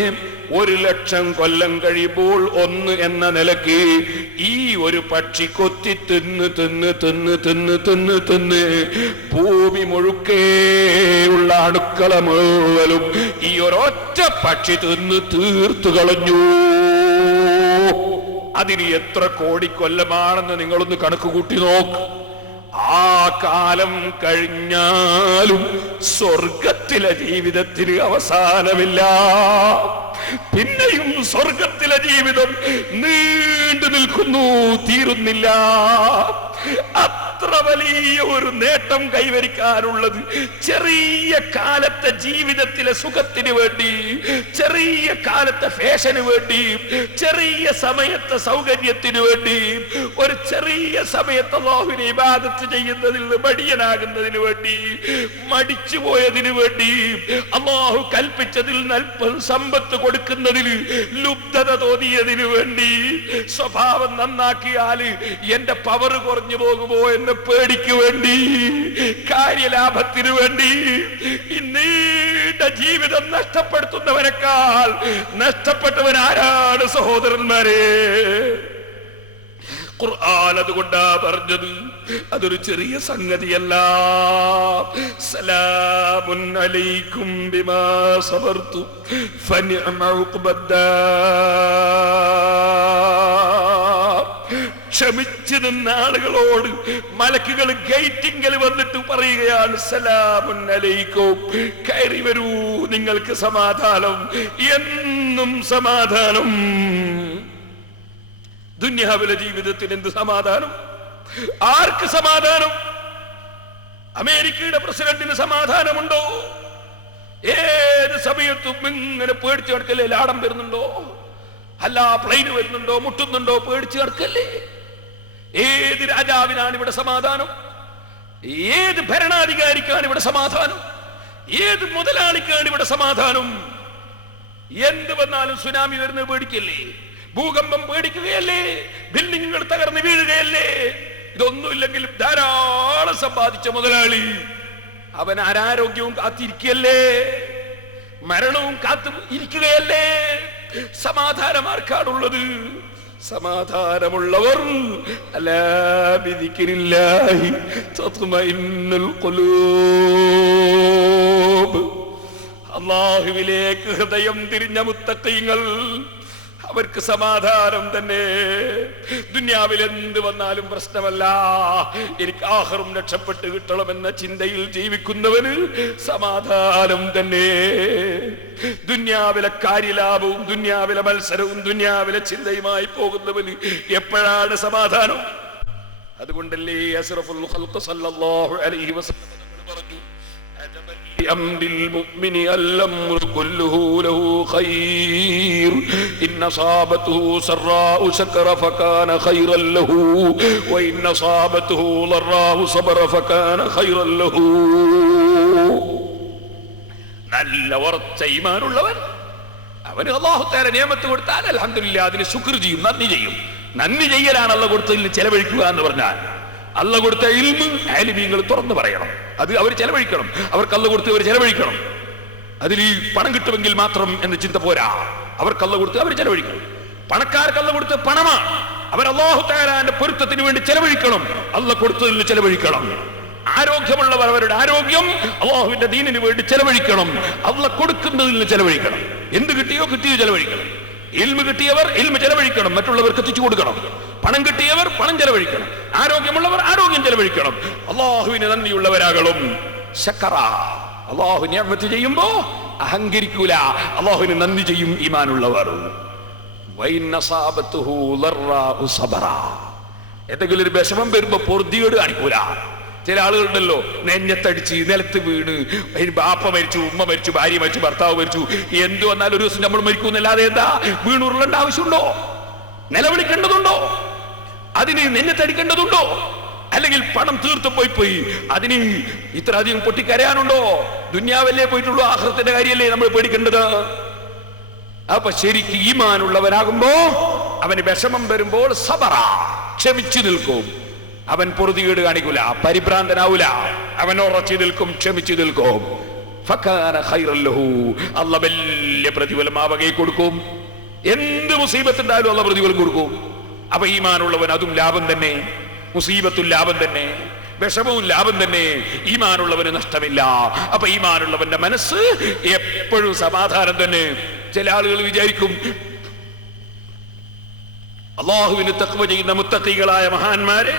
1,00,000 കൊല്ലം കഴിയുമ്പോൾ 1 എന്ന നിലയ്ക്ക് ഈ ഒരു പക്ഷി കൊത്തി തിന്ന് തിന്ന് തിന്ന് തിന്ന് തിന്ന് തിന്ന് ഭൂമി മുഴുക്കെയുള്ള അണുക്കളെ മുഴുവനും ഈ ഒരൊറ്റ പക്ഷി തിന്ന് തീർത്തു കളഞ്ഞു. അതിന് എത്ര കോടിക്കൊല്ലമാണെന്ന് നിങ്ങളൊന്ന് കണക്ക് കൂട്ടി നോക്ക്. ആ കാലം കഴിഞ്ഞാലും സ്വർഗത്തിലെ ജീവിതത്തിന് അവസാനമില്ല. പിന്നെയും സ്വർഗത്തിലെ ജീവിതം നീണ്ടു നിൽക്കുന്നു, തീരുന്നില്ല. അത്ര വലിയ ഒരു നേട്ടം കൈവരിക്കാനുള്ളത് ചെറിയ കാലത്തെ ജീവിതത്തിലെ സുഖത്തിന് വേണ്ടി, ചെറിയ കാലത്തെ ഫാഷന് വേണ്ടി, ചെറിയ സമയത്തെ സൗകര്യത്തിന് വേണ്ടി, ഒരു ചെറിയ സമയത്ത് അല്ലാഹുവിനെ ഇബാദത്ത് ചെയ്യുന്നതിൽ നിന്ന് മടിയനാകുന്നതിന് വേണ്ടി, മടിച്ചു പോയതിനു വേണ്ടി, അല്ലാഹു കൽപ്പിച്ചതിൽ അല്പം സമ്പത്ത് കൊടുക്കുന്നതിൽ ലുബ്ധത തോന്നിയതിനു വേണ്ടി, സ്വഭാവം നന്നാക്കിയാൽ എന്റെ പവർ കുറഞ്ഞു പോകുമോ എന്ന പേടിക്ക് വേണ്ടി, കാര്യലാഭത്തിനു വേണ്ടി നീണ്ട ജീവിതം നഷ്ടപ്പെടുത്തുന്നവനേക്കാൾ നഷ്ടപ്പെട്ടവൻ ആരാണ് സഹോദരന്മാരെ? ഖുർആൻ അതുകൊണ്ടാ പറഞ്ഞത്, അതൊരു ചെറിയ സംഗതിയല്ല. സലാമുൻ അലൈക്കും ബിമാ സബർതു ഫനിഅമ ഉഖ്ബദ്ദാർ. ക്ഷമിച്ചു നിന്ന ആളുകളോട് മലക്കുകൾ ഗേറ്റിങ്കൽ വന്നിട്ട് പറയുകയാണ്, സലാമുൻ അലൈക്കും, കയറി വരൂ, നിങ്ങൾക്ക് സമാധാനം, എന്നും സമാധാനം. ദുനിയാവിലെ ജീവിതത്തിന് എന്ത് സമാധാനം? ആർക്ക് സമാധാനം? അമേരിക്കയുടെ പ്രസിഡന്റിന് സമാധാനമുണ്ടോ? ഏത് സമയത്തും ഇങ്ങനെ പേടിച്ചു കിടക്കല്ലേ? ലാടം വരുന്നുണ്ടോ? അല്ല, പ്ലെയിൻ വരുന്നുണ്ടോ, മുട്ടുന്നുണ്ടോ, പേടിച്ചു കിടക്കല്ലേ? ഏത് രാജാവിനാണ് ഇവിടെ സമാധാനം? ഏത് ഭരണാധികാരിക്കാണ് ഇവിടെ സമാധാനം? ഏത് മുതലാളിക്കാണ് ഇവിടെ സമാധാനം? എന്ത് വന്നാലും സുനാമി വരുന്നത് പേടിക്കല്ലേ? ഭൂകമ്പം പേടിക്കുകയല്ലേ? ബിൽഡിങ്ങുകൾ തകർന്ന് വീഴുകയല്ലേ? ഇതൊന്നുമില്ലെങ്കിൽ ധാരാളം സമ്പാദിച്ച മുതലാളി അവൻ അനാരോഗ്യവും കാത്തിരിക്കുകയല്ലേ? മരണവും കാത്തു ഇരിക്കുകയല്ലേ? സമാധാനം ആർക്കാണുള്ളത്? സമാധാനമുള്ളവർ അലാ ബിദിക്രില്ലാഹി തത്മഇന്നുൽ ഖുലൂബ്. അല്ലാഹുവിലേക്ക് ഹൃദയം തിരിഞ്ഞ മുത്തഖീങ്ങൾ, അവർക്ക് സമാധാനം തന്നെ. ദുനിയാവിൽ എന്ത് വന്നാലും പ്രശ്നമല്ല, എനിക്ക് ആഖിറം രക്ഷപ്പെട്ട് കിട്ടണമെന്ന ചിന്തയിൽ ജീവിക്കുന്നവന് സമാധാനം തന്നെ. ദുനിയാവിലെ കാര്യലാഭവും ദുനിയാവിലെ മത്സരവും ദുനിയാവിലെ ചിന്തയുമായി പോകുന്നവന് എപ്പോഴാണ് സമാധാനം? അതുകൊണ്ടല്ലേ അസ്റഫുൽ ഖൽഖ് സല്ലല്ലാഹു അലൈഹി വസല്ലം പറഞ്ഞു, أمر المؤمن الأمر كله له خير إن أصابته سراء شكر فكان خيرا له وإن أصابته ضراء صبر فكان خيرا له. നല്ല ഉറച്ച ഈമാനുള്ളവൻ, അവന് അല്ലാഹു തആല നിയമത്ത് കൊടുത്താൽ അൽഹംദുലില്ലാഹ് അതിന് ശുക്ർ ചെയ്യും, നന്ദി ചെയ്യും. നന്ദി ചെയ്യലാണ് അല്ലാഹു കൊടുത്തതിൽ ചെലവഴിക്കുക എന്ന് പറഞ്ഞാൽ. അല്ലാഹു കൊടുത്ത ഇൽമ് ആലിമീങ്ങൾ തുറന്നു പറയണം, അത് അവർ ചെലവഴിക്കണം. അവർക്ക് അല്ലാഹു കൊടുത്ത് അവർ ചെലവഴിക്കണം. അതിൽ ഈ പണം കിട്ടുമെങ്കിൽ മാത്രം എന്ന ചിന്ത പോരാ. അവർക്ക് അല്ലാഹു കൊടുത്ത് അവർ ചെലവഴിക്കണം. പണക്കാർക്ക് അല്ലാഹു കൊടുത്ത് പണമാണ്, അവർ അല്ലാഹു തആലാന്റെ പൊരുത്തത്തിന് വേണ്ടി ചെലവഴിക്കണം, അല്ലാഹു കൊടുത്തതിൽ ചെലവഴിക്കണം. ആരോഗ്യമുള്ളവർ അവരുടെ ആരോഗ്യം അല്ലാഹുവിന്റെ ദീനിന് വേണ്ടി ചെലവഴിക്കണം, അല്ലാഹു കൊടുക്കുന്നതിൽ ചെലവഴിക്കണം. എന്ത് കിട്ടിയോ കിട്ടിയോ ചെലവഴിക്കണം. ഇൽമ് കിട്ടിയവർ ഇൽമ് ചെലവഴിക്കണം, മറ്റുള്ളവർക്ക് എത്തിച്ചു കൊടുക്കണം. പണം കിട്ടിയവർ പണം ചെലവഴിക്കണം, ആരോഗ്യമുള്ളവർ ആരോഗ്യം ചെലവഴിക്കണം. അല്ലാഹുവിന് നന്ദിയുള്ളവരാകണം. ശക്കറ, അല്ലാഹു നിഅമത്ത് ചെയ്യുമ്പോ അഹങ്കരിക്കൂല, അല്ലാഹുവിന് നന്ദി ചെയ്യും ഈമാനുള്ളവർ. എന്തെങ്കിലും ഒരു വിഷമം വരുമ്പോ പൊറുതിയോട് കാണിക്കൂല. ചില ആളുകളുണ്ടല്ലോ, നെഞ്ഞത്തടിച്ച് നിലത്ത് വീണ്, ബാപ്പ മരിച്ചു, ഉമ്മ മരിച്ചു, ഭാര്യ മരിച്ചു, ഭർത്താവ് മരിച്ചു, എന്ത് വന്നാലും ഒരു ദിവസം നമ്മൾ മരിക്കുന്നല്ലാതെ എന്താ വീണുരുളേണ്ട ആവശ്യമുണ്ടോ? നിലവിളിക്കേണ്ടതുണ്ടോ? അതിന് നെഞ്ഞത്തടിക്കേണ്ടതുണ്ടോ? അല്ലെങ്കിൽ പണം തീർത്ത് പോയി അതിന് ഇത്ര അധികം പൊട്ടിക്കരയാനുണ്ടോ? ദുനിയാവല്ലേ പോയിട്ടുള്ളൂ, ആഖിറത്തിന്റെ കാര്യമല്ലേ നമ്മൾ പേടിക്കേണ്ടത്. അപ്പൊ ശരിക്ക് ഈമാനുള്ളവനാകുമ്പോ അവന് വിഷമം വരുമ്പോൾ സബറ, ക്ഷമിച്ചു നിൽക്കും. അവൻ പൊറുതികേട് കാണിക്കൂല, പരിഭ്രാന്തനാവൂല, അവൻ ഉറച്ചു നിൽക്കും, ക്ഷമിച്ചു നിൽക്കും. ഫകാന ഖൈറൻ ലഹു, അല്ലാഹു വലിയ പ്രതിഫലം ആവകെ കൊടുക്കും. എന്ത് മുസീബത്തുണ്ടായാലും അല്ലാഹു പ്രതിഫലം കൊടുക്കും. അപ്പൊ ഈമാനുള്ളവൻ അതും ലാഭം തന്നെ, മുസീബത്തും ലാഭം തന്നെ, വിഷമവും ലാഭം തന്നെ. ഈമാനുള്ളവന് നഷ്ടമില്ല. അപ്പൊ ഈമാനുള്ളവന്റെ മനസ്സ് എപ്പോഴും സമാധാനം തന്നെ. ചില ആളുകൾ വിചാരിക്കും അല്ലാഹുവിന് തഖ്വ ചെയ്യുന്ന മുത്തഖീകളായ മഹാന്മാരെ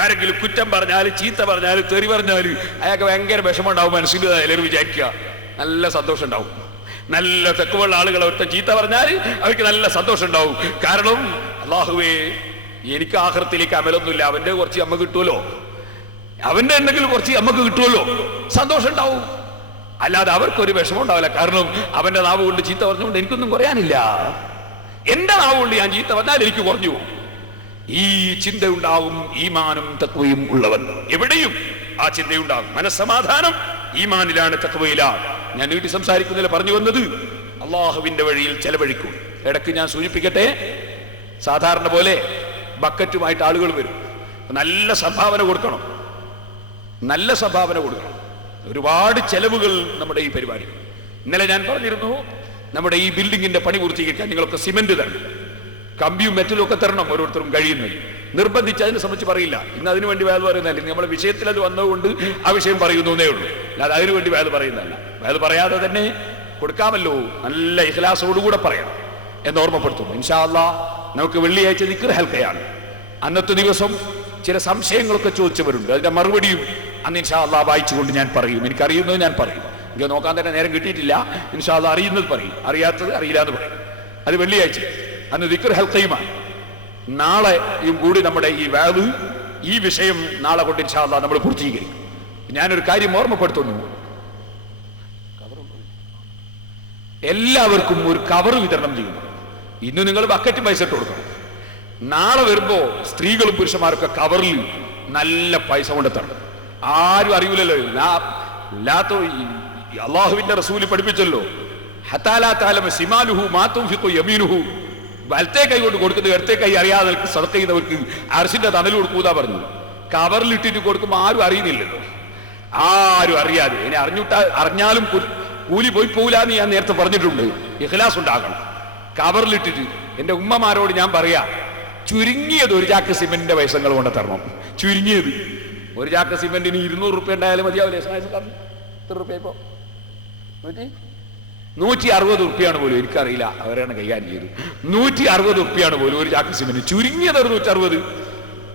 ആരെങ്കിലും കുറ്റം പറഞ്ഞാൽ, ചീത്ത പറഞ്ഞാൽ, തെറി പറഞ്ഞാൽ അയാൾക്ക് ഭയങ്കര വിഷമം ഉണ്ടാവും മനസ്സിൽ. എല്ലാവരും വിചാരിക്കുക നല്ല സന്തോഷം ഉണ്ടാവും. നല്ല തഖ്വയുള്ള ആളുകൾ ഒറ്റ ചീത്ത പറഞ്ഞാൽ അവർക്ക് നല്ല സന്തോഷം ഉണ്ടാവും. കാരണം അല്ലാഹുവേ എനിക്ക് ആഖിറത്തിലേക്ക് അമലൊന്നുമില്ല, അവന്റെ കുറച്ച് അമ്മ കിട്ടുമല്ലോ, അവന്റെ എന്തെങ്കിലും കുറച്ച് നമുക്ക് കിട്ടുമല്ലോ, സന്തോഷം ഉണ്ടാവും. അല്ലാതെ അവർക്കൊരു വിഷമം ഉണ്ടാവില്ല. കാരണം അവന്റെ നാവ് കൊണ്ട് ചീത്ത പറഞ്ഞുകൊണ്ട് എനിക്കൊന്നും കുറയാനില്ല, എന്റെ നാവ് കൊണ്ട് ഞാൻ ചീത്ത പറഞ്ഞാൽ എനിക്ക് കുറഞ്ഞു. ഈ ചിന്തയുണ്ടാവും ഈമാനും തഖ്വയും ഉള്ളവൻ. എവിടെയും ആ ചിന്തയുണ്ടാകും. മനസ്സമാധാനം ഈമാനിലാണ്, തഖ്വയിലാണ്. ഞാൻ വീട്ടിൽ സംസാരിക്കുന്നില്ല, പറഞ്ഞു വന്നത് അള്ളാഹുവിന്റെ വഴിയിൽ ചെലവഴിക്കും. ഇടയ്ക്ക് ഞാൻ സൂചിപ്പിക്കട്ടെ, സാധാരണ പോലെ ബക്കറ്റുമായിട്ട് ആളുകൾ വരും. നല്ല സംഭാവന കൊടുക്കണം, നല്ല സംഭാവന കൊടുക്കണം. ഒരുപാട് ചെലവുകൾ നമ്മുടെ ഈ പരിപാടി. ഇന്നലെ ഞാൻ പറഞ്ഞിരുന്നു, നമ്മുടെ ഈ ബിൽഡിങ്ങിന്റെ പണി പൂർത്തീകരിക്കാൻ നിങ്ങളൊക്കെ സിമെന്റ് തരണം, കമ്പിയും മെറ്റലും ഒക്കെ തരണം. ഓരോരുത്തരും കഴിയുന്നത് നിർബന്ധിച്ച് അതിനെ സംബന്ധിച്ച് പറയില്ല. ഇന്ന് അതിനു വേണ്ടി വേദ പറയുന്നതല്ല, നമ്മുടെ വിഷയത്തിൽ അത് വന്നതുകൊണ്ട് ആ വിഷയം പറയുന്നേ ഉള്ളൂ. അല്ലാതെ അതിനു വേണ്ടി വേദ പറയുന്നതല്ല. വേദ പറയാതെ തന്നെ കൊടുക്കാമല്ലോ, നല്ല ഇഖ്ലാസോടുകൂടെ പറയണം എന്ന് ഓർമ്മപ്പെടുത്തുന്നു. ഇൻഷാ അല്ലാഹ് നമുക്ക് വെള്ളിയാഴ്ച ദിക്ർ ഹൽക്കയാണ്. അന്നത്തെ ദിവസം ചില സംശയങ്ങളൊക്കെ ചോദിച്ചവരുണ്ട്, അതിന്റെ മറുപടിയും അന്ന് ഇൻഷാ അല്ലാഹ് വായിച്ചുകൊണ്ട് ഞാൻ പറയും. എനിക്കറിയുന്നത് ഞാൻ പറയും. എനിക്ക് നോക്കാൻ തന്നെ നേരം കിട്ടിയിട്ടില്ല. ഇൻഷാ അല്ലാഹ് അറിയുന്നത് പറയും, അറിയാത്തത് അറിയില്ല എന്ന് പറയും. അത് വെള്ളിയാഴ്ച അന്ന് ദിക്ർ ഹൽക്കയുമാണ്. നാളെയും കൂടി നമ്മുടെ ഈ വാദ്, ഈ വിഷയം നാളെ കൊണ്ട് ഇൻഷാ അല്ലാഹ് നമ്മൾ പൂർത്തീകരിക്കും. ഞാനൊരു കാര്യം ഓർമ്മപ്പെടുത്തുന്നു, എല്ലാവർക്കും ഒരു കവർ വിതരണം ചെയ്യുന്നു. ഇന്ന് നിങ്ങൾ ബക്കറ്റ് പൈസ ഇട്ട് കൊടുക്കണം. നാളെ വരുമ്പോ സ്ത്രീകളും പുരുഷന്മാരൊക്കെ കവറിൽ നല്ല പൈസ കൊണ്ട് തരണം. ആരും അറിയില്ലല്ലോ. അള്ളാഹുവിന്റെ റസൂല് പഠിപ്പിച്ചല്ലോ, വലത്തെ കൈ കൊണ്ട് കൊടുക്കുന്നത് ഇടത്തെ കൈ അറിയാതെ സദഖ ചെയ്യുന്നവർക്ക് അർശിന്റെ തണൽ കൊടുക്കൂതാ പറഞ്ഞു. കവറിലിട്ടിട്ട് കൊടുക്കുമ്പോൾ ആരും അറിയുന്നില്ലല്ലോ, ആരും അറിയാതെ. ഇനി അറിഞ്ഞാലും കൂലി പോയി പോകില്ലാന്ന് ഞാൻ നേരത്തെ പറഞ്ഞിട്ടുണ്ട്. ഇഖ്ലാസ് ഉണ്ടാകണം. കവറിലിട്ടിട്ട് എന്റെ ഉമ്മമാരോട് ഞാൻ പറയാ, ചുരുങ്ങിയത് ഒരു ചാക്ക് സിമെന്റിന്റെ പൈസകൾ കൊണ്ട് തരണം. ചുരുങ്ങിയത് ഒരു ചാക്ക് സിമെന്റിന് 200 റുപ്യ ഉണ്ടായാലും മതിയാവില്ലേ? എത്ര റുപ്യ ഇപ്പോ? 160 റുപ്യാണ് പോലും. എനിക്കറിയില്ല, അവരാണ് കൈകാര്യം ചെയ്തത്. 160 റുപ്യാണ് പോലും ഒരു ചാക്ക് സിമെന്റ്. ചുരുങ്ങിയത് ഒരു 160,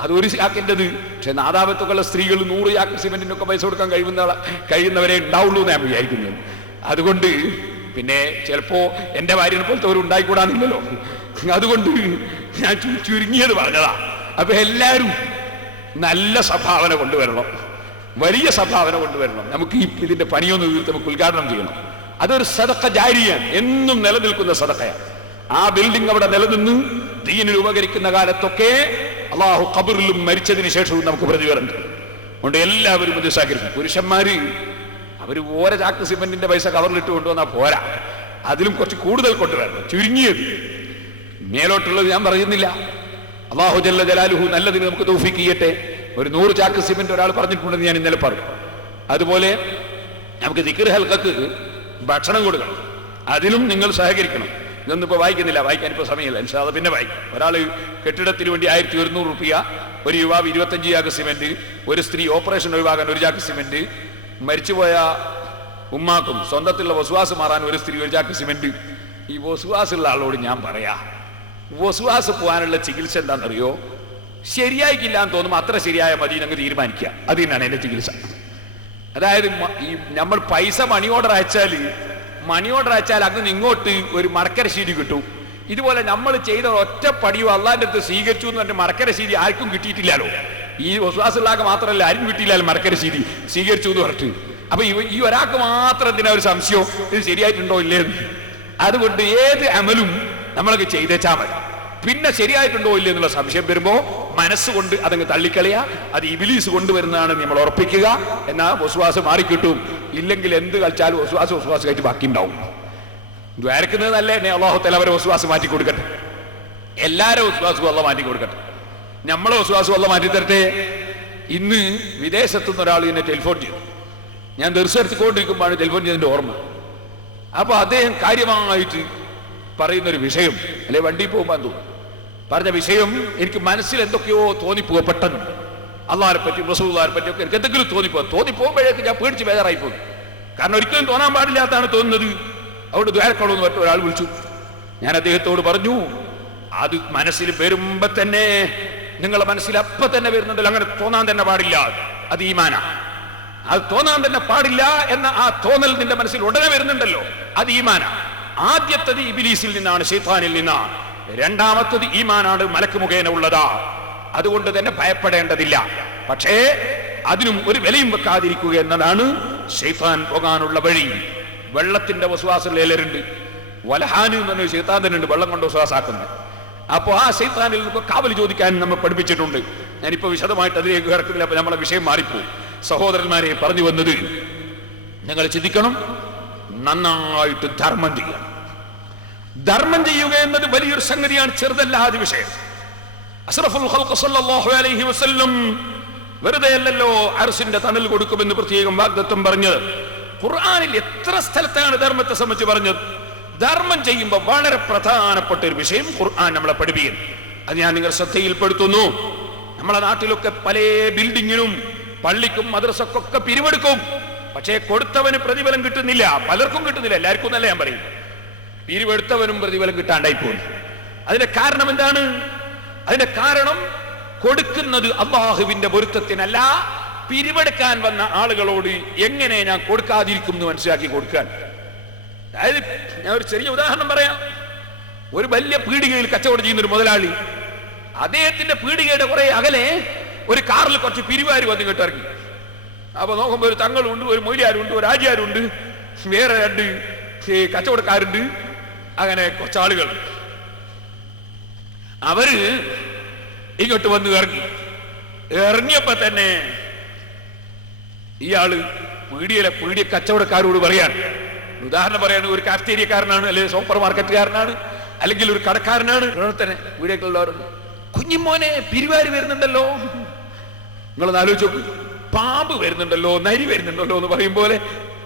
അത് ഒരു ചാക്കിൻ്റെത്. പക്ഷെ നാദാപത്തൊക്കെയുള്ള സ്ത്രീകൾ 100 ചാക്ക് സിമെന്റിന്റെ ഒക്കെ പൈസ കൊടുക്കാൻ കഴിയുന്നവരെ ഉണ്ടാവുള്ളൂ എന്ന് ഞാൻ വിചാരിക്കുന്നത്. അതുകൊണ്ട് പിന്നെ ചിലപ്പോ എന്റെ ഭാര്യനെ പോലത്തെ ഒരു ഉണ്ടായിക്കൂടാന്നില്ലല്ലോ. അതുകൊണ്ട് ഞാൻ ചുരുങ്ങിയത് പറഞ്ഞതാ. അപ്പൊ എല്ലാവരും നല്ല സംഭാവന കൊണ്ടുവരണം, വലിയ സംഭാവന കൊണ്ടുവരണം. നമുക്ക് ഇതിന്റെ പണിയൊന്ന് തീർത്ത് നമുക്ക് ഉദ്ഘാടനം ചെയ്യണം. അതൊരു സദഖ ജാരിയാണ്, എന്നും നിലനിൽക്കുന്ന സദഖയാണ്. ആ ബിൽഡിംഗ് അവിടെ നിലനിന്ന് ദീനിന് ഉപകരിക്കുന്ന കാലത്തൊക്കെ അള്ളാഹു ഖബറിലും മരിച്ചതിന് ശേഷവും നമുക്ക് പ്രതിഫലം തരും. അതുകൊണ്ട് എല്ലാവരും ഇത് സഹകരിക്കും. പുരുഷന്മാര് അവര് ഓരോ ചാക്ക് സിമെന്റിന്റെ പൈസ കവറിലിട്ട് കൊണ്ടുവന്നാൽ പോരാ, അതിലും കുറച്ച് കൂടുതൽ കൊണ്ടുവരണം. ചുരുങ്ങിയത് മേലോട്ടുള്ളത് ഞാൻ പറയുന്നില്ല. അല്ലാഹു ജല്ല ജലാലുഹു നല്ലതിന് നമുക്ക് തൗഫീഖ് ചെയ്യട്ടെ. ഒരു 100 ചാക്ക് സിമെന്റ് ഒരാൾ പറഞ്ഞിട്ടുണ്ടെന്ന് ഞാൻ ഇന്നലെ പറഞ്ഞു. അതുപോലെ നമുക്ക് ദിക്ർ ഹൽഖക്ക് ഭക്ഷണം കൊടുക്കണം, അതിലും നിങ്ങൾ സഹകരിക്കണം. ഇതൊന്നും ഇപ്പോൾ വായിക്കുന്നില്ല, വായിക്കാൻ ഇപ്പോൾ സമയമില്ല. ഇൻഷാ അല്ലാഹ് പിന്നെ വായിക്കും. ഒരാൾ കെട്ടിടത്തിന് വേണ്ടി 1100 റുപ്യ, ഒരു യുവാവ് 25 ചാക്ക് സിമെന്റ്, ഒരു സ്ത്രീ ഓപ്പറേഷൻ ഒഴിവാക്കാൻ 1 ചാക്ക് സിമെന്റ്, മരിച്ചുപോയ ഉമ്മാക്കും സ്വന്തത്തിലുള്ള വസുവാസ് മാറാൻ ഒരു സ്ത്രീ 1 ചാക്ക് സിമെന്റ്. ഈ വസുവാസുള്ള ആളോട് ഞാൻ പറയാ, വസുവാസ് പോകാനുള്ള ചികിത്സ എന്താണെന്നറിയോ? ശരിയായിക്കില്ല എന്ന് തോന്നുമ്പോൾ അത്ര ശരിയായ മതി ഞങ്ങൾ തീരുമാനിക്കുക. അത് തന്നെയാണ് എന്റെ ചികിത്സ. അതായത് ഈ നമ്മൾ പൈസ മണി ഓർഡർ അയച്ചാൽ അങ്ങനെ ഇങ്ങോട്ട് ഒരു മടക്കര ശീതി കിട്ടും. ഇതുപോലെ നമ്മൾ ചെയ്ത ഒറ്റ പടിയോ അള്ളാന്റെ അടുത്ത് സ്വീകരിച്ചു എന്ന് പറഞ്ഞ മടക്കര ശീതി ആർക്കും കിട്ടിയിട്ടില്ലല്ലോ. ഈ വസുവാസുള്ളാക്ക് മാത്രമല്ല, ആരും കിട്ടിയില്ലല്ലോ മടക്കര ശീതി സ്വീകരിച്ചു എന്ന് പറഞ്ഞിട്ട്. അപ്പൊ ഈ ഒരാൾക്ക് മാത്രം എന്തിനാ ഒരു സംശയം, ഇത് ശരിയായിട്ടുണ്ടോ ഇല്ലേന്ന്. അതുകൊണ്ട് ഏത് അമലും നമ്മളൊക്കെ ചെയ്തേച്ചാൽ മതി. പിന്നെ ശരിയായിട്ടുണ്ടോ ഇല്ലേ എന്നുള്ള സംശയം വരുമ്പോ മനസ്സുകൊണ്ട് അതങ്ങ് തള്ളിക്കളയാ. അത് ഇബ്ലീസ് കൊണ്ടുവരുന്നതാണ് നമ്മൾ ഉറപ്പിക്കുക. എന്നാൽ വസുവാസ് മാറിക്കിട്ടും. ഇല്ലെങ്കിൽ എന്ത് കളിച്ചാലും വസുവാസ് കഴിച്ച് ബാക്കി ഉണ്ടാവും. ദ്വാരക്കുന്നത് നല്ല എന്നെ അല്ലാഹു തആല അവരെ വസുവാസ് മാറ്റി കൊടുക്കട്ടെ. എല്ലാവരും വസുവാസും അല്ലാഹു മാറ്റി കൊടുക്കട്ടെ. നമ്മളെ വസുവാസും അല്ലാഹു മാറ്റി തരട്ടെ. ഇന്ന് വിദേശത്തുനിന്ന് ഒരാൾ എന്നെ ടെലിഫോൺ ചെയ്തു. ഞാൻ ദർശനത്തിക്കൊണ്ടിരിക്കുമ്പോഴാണ് ടെലിഫോൺ ചെയ്തതിന്റെ ഓർമ്മ. അപ്പൊ അദ്ദേഹം കാര്യമായിട്ട് പറയുന്നൊരു വിഷയം, അല്ലെ വണ്ടി പോകുമ്പോൾ തോന്നും പറഞ്ഞ വിഷയം എനിക്ക് മനസ്സിൽ എന്തൊക്കെയോ തോന്നിപ്പോവുക. പെട്ടെന്ന് അള്ളാഹിനെ പറ്റി റസൂലുള്ളാഹിനെ പറ്റി ഒക്കെ എനിക്ക് എന്തെങ്കിലും തോന്നിപ്പോകുമ്പോഴേക്ക് ഞാൻ പേടിച്ച് ബേജാറായി പോകും. കാരണം ഒരിക്കലും തോന്നാൻ പാടില്ലാത്താണ് തോന്നുന്നത്. അവിടെ ദ്വാരക്കളെന്ന് പറഞ്ഞ ഒരാൾ വിളിച്ചു. ഞാൻ അദ്ദേഹത്തോട് പറഞ്ഞു, അത് മനസ്സിൽ വരുമ്പോ തന്നെ നിങ്ങളുടെ മനസ്സിൽ അപ്പൊ തന്നെ വരുന്നുണ്ടല്ലോ, അങ്ങനെ തോന്നാൻ തന്നെ പാടില്ല. അത് ഈമാനാ. അത് തോന്നാൻ തന്നെ പാടില്ല എന്ന ആ തോന്നൽ നിന്റെ മനസ്സിൽ ഉടനെ വരുന്നുണ്ടല്ലോ, അത് ഈമാനാ. ആദ്യത്തത് ഇബ്ലീസിൽ നിന്നാണ്, ശൈത്താനിൽ നിന്നാണ്. രണ്ടാമത്തത് ഈമാനാണ്, മലക്ക് മുഖേന ഉള്ളതാ. അതുകൊണ്ട് തന്നെ ഭയപ്പെടേണ്ടതില്ല. പക്ഷേ അതിനും ഒരു വിലയും വെക്കാതിരിക്കുക എന്നതാണ് ശൈത്താൻ പോകാനുള്ള വഴി. വെള്ളത്തിന്റെ വസ്വാസുള്ള എല്ലാവരുണ്ട്. വലഹാന് എന്ന് പറഞ്ഞ ശൈത്താൻ തന്നെ ഉണ്ട് വെള്ളം കൊണ്ട് വസ്വാസാക്കുന്നത്. അപ്പൊ ആ ശൈത്താനിൽ നിന്ന് കാവൽ ചോദിക്കാൻ നമ്മൾ പഠിപ്പിച്ചിട്ടുണ്ട്. ഞാനിപ്പോ വിശദമായിട്ട് അതിലേക്ക് കിടക്കുന്നില്ല, അപ്പൊ നമ്മളെ വിഷയം മാറിപ്പോ. സഹോദരന്മാരെ, പറഞ്ഞു വന്നത്, നിങ്ങൾ ചിന്തിക്കണം, നന്നായിട്ട് ധർമ്മം ചെയ്യണം. ധർമ്മം ചെയ്യുക എന്നത് വലിയൊരു സംഗതിയാണ്, ചെറുതല്ലാതെ വിഷയം. അഷ്റഫുൽ ഖൽഖ് സല്ലല്ലാഹു അലൈഹി വസല്ലം വെറുതെ അല്ലല്ലോ അർശിന്റെ തണൽ കൊടുക്കുമെന്ന് പ്രത്യേകം വാഗ്ദത്തം പറഞ്ഞത്. ഖുർആനിൽ എത്ര സ്ഥലത്താണ് ധർമ്മത്തെ സംബന്ധിച്ച് പറഞ്ഞത്? ധർമ്മം ചെയ്യുമ്പോൾ വളരെ പ്രധാനപ്പെട്ട ഒരു വിഷയം ഖുർആൻ നമ്മളെ പഠിപ്പിക്കുന്നു. അത് ഞാൻ നിങ്ങൾ ശ്രദ്ധയിൽപ്പെടുത്തുന്നു. നമ്മളെ നാട്ടിലൊക്കെ പല ബിൽഡിങ്ങിനും പള്ളിക്കും മദ്രസക്കൊക്കെ പിരിവെടുക്കും. പക്ഷേ കൊടുത്തവന് പ്രതിഫലം കിട്ടുന്നില്ല. പലർക്കും കിട്ടുന്നില്ല, എല്ലാവർക്കും എന്നല്ല ഞാൻ പറയും. പിരിവെടുത്തവനും പ്രതിഫലം കിട്ടാണ്ടായി പോകുന്നു. അതിന്റെ കാരണം എന്താണ്? അതിന്റെ കാരണം കൊടുക്കുന്നത് അല്ലാഹുവിന്റെ പൊരുത്തത്തിനല്ല, പിരിവെടുക്കാൻ വന്ന ആളുകളോട് എങ്ങനെ ഞാൻ കൊടുക്കാതിരിക്കും എന്ന് മനസ്സിലാക്കി കൊടുക്കാൻ. അതായത് ഞാൻ ഒരു ചെറിയ ഉദാഹരണം പറയാം. ഒരു വലിയ പീടികയിൽ കച്ചവടം ചെയ്യുന്ന ഒരു മുതലാളി, അദ്ദേഹത്തിന്റെ പീടികയുടെ കുറെ അകലെ ഒരു കാറിൽ കുറച്ച് പിരിവാര് വന്ന് ഇറങ്ങി. അപ്പൊ നോക്കുമ്പോ ഒരു തങ്ങളുണ്ട്, ഒരു മൊയ്ലിയാരുണ്ട്, ഒരു ആചാരുണ്ട്, വേറെ 2 കച്ചവടക്കാരുണ്ട്, അങ്ങനെ കുറച്ച് ആളുകൾ. അവര് ഇങ്ങോട്ട് വന്ന് ഇറങ്ങിയപ്പോ തന്നെ ഇയാള് പീടിയ കച്ചവടക്കാരോട് പറയാണ്, ഉദാഹരണം പറയാണ്, ഒരു കാഫ്റ്റേരിയക്കാരനാണ്, അല്ലെങ്കിൽ സൂപ്പർ മാർക്കറ്റുകാരനാണ്, അല്ലെങ്കിൽ ഒരു കടക്കാരനാണ്. തന്നെ പീടിയക്കുള്ളവർ, കുഞ്ഞിമോനെ പിരിവാര് വരുന്നുണ്ടല്ലോ. നിങ്ങളൊന്ന് ആലോചിച്ച് നോക്ക്, പാമ്പ് വരുന്നുണ്ടല്ലോ, നരി വരുന്നുണ്ടല്ലോ എന്ന് പറയും പോലെ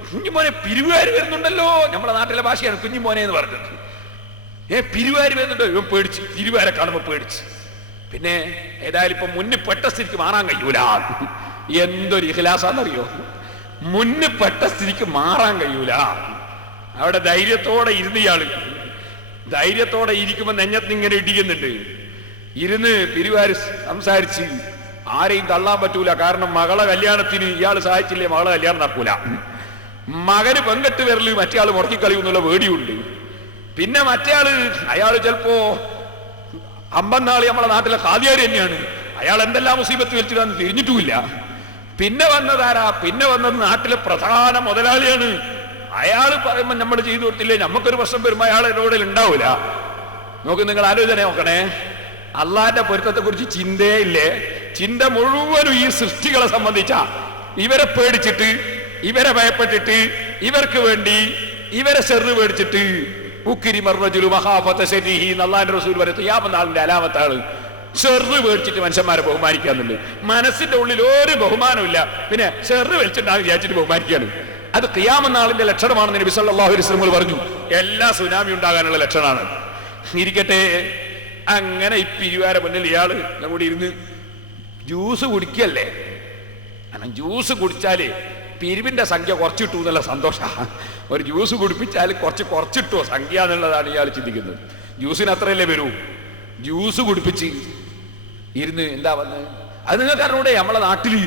കുഞ്ഞിമോനെ പിരിവാര് വരുന്നുണ്ടല്ലോ. നമ്മളെ നാട്ടിലെ ഭാഷയാണ് കുഞ്ഞിമോനെ എന്ന് പറഞ്ഞത്. പിരിവാര് വരുന്നുണ്ടോ? ഇവൻ പേടിച്ച്, പിരിവാരെ കാണുമ്പോ പേടിച്ച്. പിന്നെ ഏതായാലും ഇപ്പൊ മുന്നിൽ പെട്ട സ്ഥിതിക്ക് മാറാൻ കഴിയൂല. എന്തൊരു ഇഖ്ലാസാന്നറിയോ? മുന്നിൽ പെട്ട സ്ഥിതിക്ക് മാറാൻ കഴിയൂല. അവിടെ ധൈര്യത്തോടെ ഇരുന്ന് ഇയാള് ധൈര്യത്തോടെ ഇരിക്കുമ്പോ നെഞ്ഞത്ത് ഇങ്ങനെ ഇടിക്കുന്നുണ്ട്. ഇരുന്ന് പിരിവാര് സംസാരിച്ച് ആരെയും തള്ളാൻ പറ്റൂല. കാരണം മകളെ കല്യാണത്തിന് ഇയാൾ സഹായിച്ചില്ലേ മകളെ കല്യാണം നടക്കൂല. മകന് പെങ്കെട്ട് വരല് മറ്റേ ആള് മുടക്കിക്കളിയുന്നുള്ള പേടിയുണ്ട്. പിന്നെ മറ്റേ അയാള് ചിലപ്പോ അമ്പന്നാളി നമ്മളെ നാട്ടിലെ ഖാദിയാരി തന്നെയാണ്. അയാൾ എന്തെല്ലാം മുസീബത്ത് വലിച്ചിട്ടാന്ന് തിരിഞ്ഞിട്ടുമില്ല. പിന്നെ വന്നതാരാ? പിന്നെ വന്നത് നാട്ടിലെ പ്രധാന മുതലാളിയാണ്. അയാൾ പറയുമ്പോൾ നമ്മൾ ചെയ്തു കൊടുത്തില്ലേ, നമുക്കൊരു പ്രശ്നം വരുമ്പോ അയാൾ എന്നോട് ഉണ്ടാവൂല. നോക്ക്, നിങ്ങൾ ആലോചന നോക്കണേ. അള്ളാന്റെ പൊരുത്തത്തെ കുറിച്ച് ചിന്തയില്ലേ? ചിന്ത മുഴുവനും ഈ സൃഷ്ടികളെ സംബന്ധിച്ച. ഇവരെ പേടിച്ചിട്ട്, ഇവരെ ഭയപ്പെട്ടിട്ട്, ഇവർക്ക് വേണ്ടി ഇവരെ ചെറു പേടിച്ചിട്ട് അള്ളാന്റെ റസൂൽ പറയുന്നത് ഖിയാമത്ത് അലാമത്താണ്. ചെറു പേടിച്ചിട്ട് മനുഷ്യന്മാരെ ബഹുമാനിക്കാന്നുണ്ട്. മനസ്സിന്റെ ഉള്ളിൽ ഒരു ബഹുമാനമില്ല, പിന്നെ ചെറു വലിച്ചിട്ടുണ്ടാകും വിചാരിച്ചിട്ട് ബഹുമാനിക്കാണ്. അത് ഖിയാമത്ത് നാളിന്റെ ലക്ഷണമാണെന്ന് നബി സല്ലല്ലാഹു അലൈഹി വസല്ലം പറഞ്ഞു. എല്ലാ സുനാമി ഉണ്ടാകാനുള്ള ലക്ഷണമാണ്. ഇരിക്കട്ടെ, അങ്ങനെ ഈ പിരിവാര മുന്നിൽ ഇയാള് കൂടി ഇരുന്ന് ജ്യൂസ് കുടിക്കല്ലേ. കാരണം ജ്യൂസ് കുടിച്ചാല് പിരിവിന്റെ സംഖ്യ കുറച്ചിട്ടു എന്നുള്ള സന്തോഷമാണ്. ഒരു ജ്യൂസ് കുടിപ്പിച്ചാൽ കുറച്ചിട്ടോ സംഖ്യ എന്നുള്ളതാണ് ഇയാൾ ചിന്തിക്കുന്നത്. ജ്യൂസിന് അത്രയല്ലേ വരൂ. ജ്യൂസ് കുടിപ്പിച്ച് ഇരുന്ന് എന്താ വന്നത്? അത് നിങ്ങൾക്ക് അറിഞ്ഞൂടെ? നമ്മളെ നാട്ടില്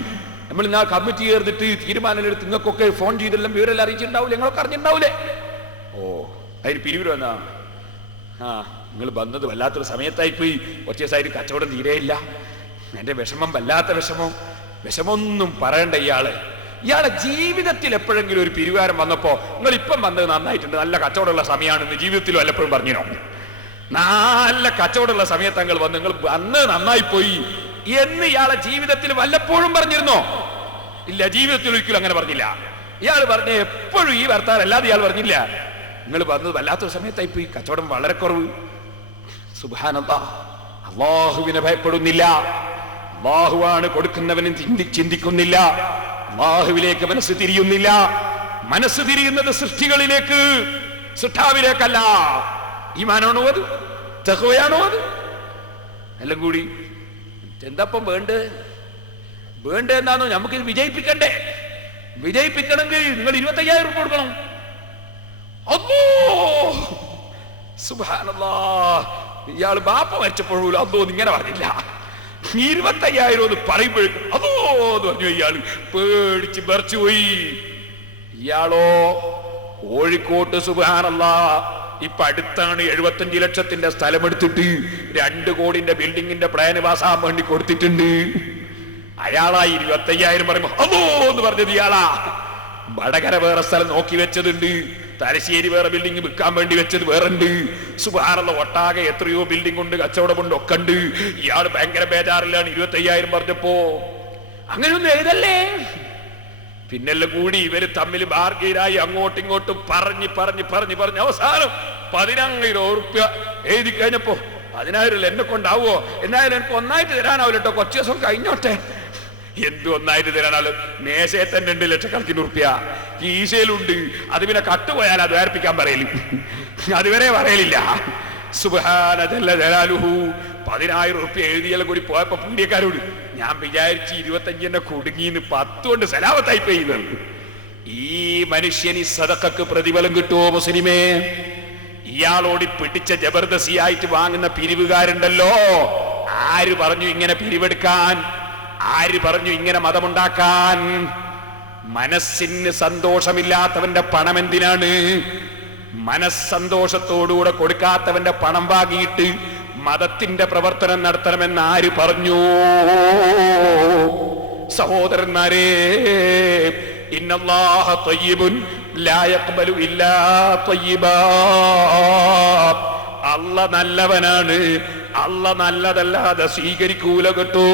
നമ്മൾ ഇന്നാ കമ്മിറ്റി ചേർന്നിട്ട് തീരുമാനം എടുത്ത് നിങ്ങൾക്കൊക്കെ ഫോൺ ചെയ്തെല്ലാം വിവരെല്ലാം അറിയിച്ചിട്ടുണ്ടാവില്ലേ? നിങ്ങളൊക്കെ അറിഞ്ഞിട്ടുണ്ടാവില്ലേ? ഓ, അതിന് പിരിവിൽ വന്നാ നിങ്ങൾ വന്നത് വല്ലാത്തൊരു സമയത്തായിപ്പോയി. കുറച്ച് ദിവസമായിട്ട് കച്ചവടം തീരെയില്ല. എന്റെ വിഷമം വല്ലാത്ത വിഷമൊന്നും പറയണ്ട. ഇയാളെ ജീവിതത്തിൽ എപ്പോഴെങ്കിലും ഒരു പിരിവാരം വന്നപ്പോ നിങ്ങൾ ഇപ്പം വന്നത് നന്നായിട്ടുണ്ട്, നല്ല കച്ചവടമുള്ള സമയമാണെന്ന് ജീവിതത്തിൽ വല്ലപ്പോഴും പറഞ്ഞോ? നല്ല കച്ചവടമുള്ള സമയത്ത് നിങ്ങൾ വന്ന് നന്നായി പോയി എന്ന് ഇയാളെ ജീവിതത്തിൽ വല്ലപ്പോഴും പറഞ്ഞിരുന്നോ? ഇല്ല, ജീവിതത്തിൽ ഒരിക്കലും അങ്ങനെ പറഞ്ഞില്ല. ഇയാൾ പറഞ്ഞ എപ്പോഴും ഈ വർത്താനം അല്ലാതെ ഇയാൾ പറഞ്ഞില്ല. നിങ്ങൾ വന്നത് വല്ലാത്തൊരു സമയത്തായി പോയി, കച്ചവടം വളരെ കുറവ്. സുബ്ഹാനല്ലാഹ്, അല്ലാഹുവിനെ ഭയപ്പെടുന്നില്ല. അല്ലാഹുവാണ് കൊടുക്കുന്നവനും ചിന്തിക്കുന്നില്ല. അല്ലാഹുവിലേക്ക് മനസ്സ് തിരിയുന്നില്ല. മനസ്സ് തിരിയുന്നത് സൃഷ്ടികളിലേക്ക്, സൃഷ്ടാവിലേക്കല്ല. ഈമാനാണോ അത്? തഖ്വയാണോ അത്? എല്ലാം കൂടി എന്താപ്പം വേണ്ട എന്താണോ? നമുക്കിത് വിജയിപ്പിക്കണ്ടേ? വിജയിപ്പിക്കണമെങ്കിൽ നിങ്ങൾ 25,000 രൂപ കൊടുക്കണം. അല്ലാഹ് സുബ്ഹാനല്ലാഹ്, ഇയാള് ബാപ്പ മരിച്ചപ്പോഴും അതോ ഇങ്ങനെ പറഞ്ഞില്ല. 25,000 എന്ന് പറയുമ്പോഴേക്കും അതോ എന്ന് പറഞ്ഞു. ഇയാള് പേടിച്ച് ബർച്ചുപോയി. ഇയാളോ കോഴിക്കോട്ട് സുബ്ഹാനല്ലാഹ് ഇപ്പൊ അടുത്താണ് 75 ലക്ഷത്തിന്റെ സ്ഥലമെടുത്തിട്ട് 2 കോടിന്റെ ബിൽഡിങ്ങിന്റെ പ്ലാൻ പാസ്സാൻ വേണ്ടി കൊടുത്തിട്ടുണ്ട്. അയാളാ 25,000 പറയുമ്പോ അതോ എന്ന് പറഞ്ഞത് ഇയാളാ. വടകര വേറെ സ്ഥലം നോക്കി വെച്ചതുണ്ട്, തലശ്ശേരി വേറെ ബിൽഡിംഗ് വിൽക്കാൻ വേണ്ടി വെച്ചത് വേറെ ഉണ്ട്. സുബ്ഹാനല്ലാഹ്, ഒട്ടാകെ എത്രയോ ബിൽഡിംഗ് ഉണ്ട്, കച്ചവടമുണ്ട്, ഒക്കെ ഉണ്ട്. ഇയാൾ ഭയങ്കര ബേജാറിലാണ് 25,000 പറഞ്ഞപ്പോ. അങ്ങനെയൊന്നും എഴുതല്ലേ. പിന്നെല്ലാം കൂടി ഇവര് തമ്മിൽ ബാർഗെയിനായി അങ്ങോട്ടും ഇങ്ങോട്ടും പറഞ്ഞ് പറഞ്ഞ് പറഞ്ഞ് പറഞ്ഞ് അവസാനം 10,000 ഉറുപ്പ്യ എഴുതി കഴിഞ്ഞപ്പോ 10,000 എന്നെ കൊണ്ടാവോ, എന്നായാലും എനിക്ക് ഒന്നായിട്ട് തരാനാവില്ല കേട്ടോ, കുറച്ച് ദിവസം കഴിഞ്ഞോട്ടെ. എന്ത് ഒന്നായിട്ട് തരാനാലോ, മേശയെ തന്നെ 2 ലക്ഷക്കണക്കിന് ഉറുപ്പ്യ കീശയിലുണ്ട്. അത് പിന്നെ കട്ടുപോയാൽ അത് വേർപ്പിക്കാൻ പറയല്, അതുവരെ പറയലില്ല. സുബ്ഹാന ജല്ല ജലാലുഹു. 10,000 ഉറുപ്പ്യ എഴുതിയെല്ലാം കൂടി പോയപ്പോ പീഡിയക്കാരോട് ഞാൻ വിചാരിച്ച് 25 എന്നെ കുടുങ്ങിന്ന് 10 കൊണ്ട് സലാമത്തായി പെയ്യുന്നത്. ഈ മനുഷ്യന് സദഖക്ക് പ്രതിഫലം കിട്ടുമോ മുസ്ലിമേ? ഇയാളോട് പിടിച്ച ജബർദസ്തിയായിട്ട് വാങ്ങുന്ന പിരിവുകാരുണ്ടല്ലോ, ആര് പറഞ്ഞു ഇങ്ങനെ പിരിവെടുക്കാൻ? ആര് പറഞ്ഞു ഇങ്ങനെ മതമുണ്ടാക്കാൻ? മനസ്സിന് സന്തോഷമില്ലാത്തവന്റെ പണം എന്തിനാണ്? മനസ്സന്തോഷത്തോടുകൂടെ കൊടുക്കാത്തവന്റെ പണം വാങ്ങിയിട്ട് മതത്തിന്റെ പ്രവർത്തനം നടത്തണമെന്ന് ആര് പറഞ്ഞു? സഹോദരന്മാരെ, ഇന്നല്ലാഹ ത്വയ്യിബുൻ ലാ യഖ്ബലു ഇല്ലാ ത്വയ്യിബാ. അല്ലാഹ് നല്ലവനാണ്, അല്ലാഹ് നല്ലതല്ലാതെ സ്വീകരിക്കൂല കേട്ടോ.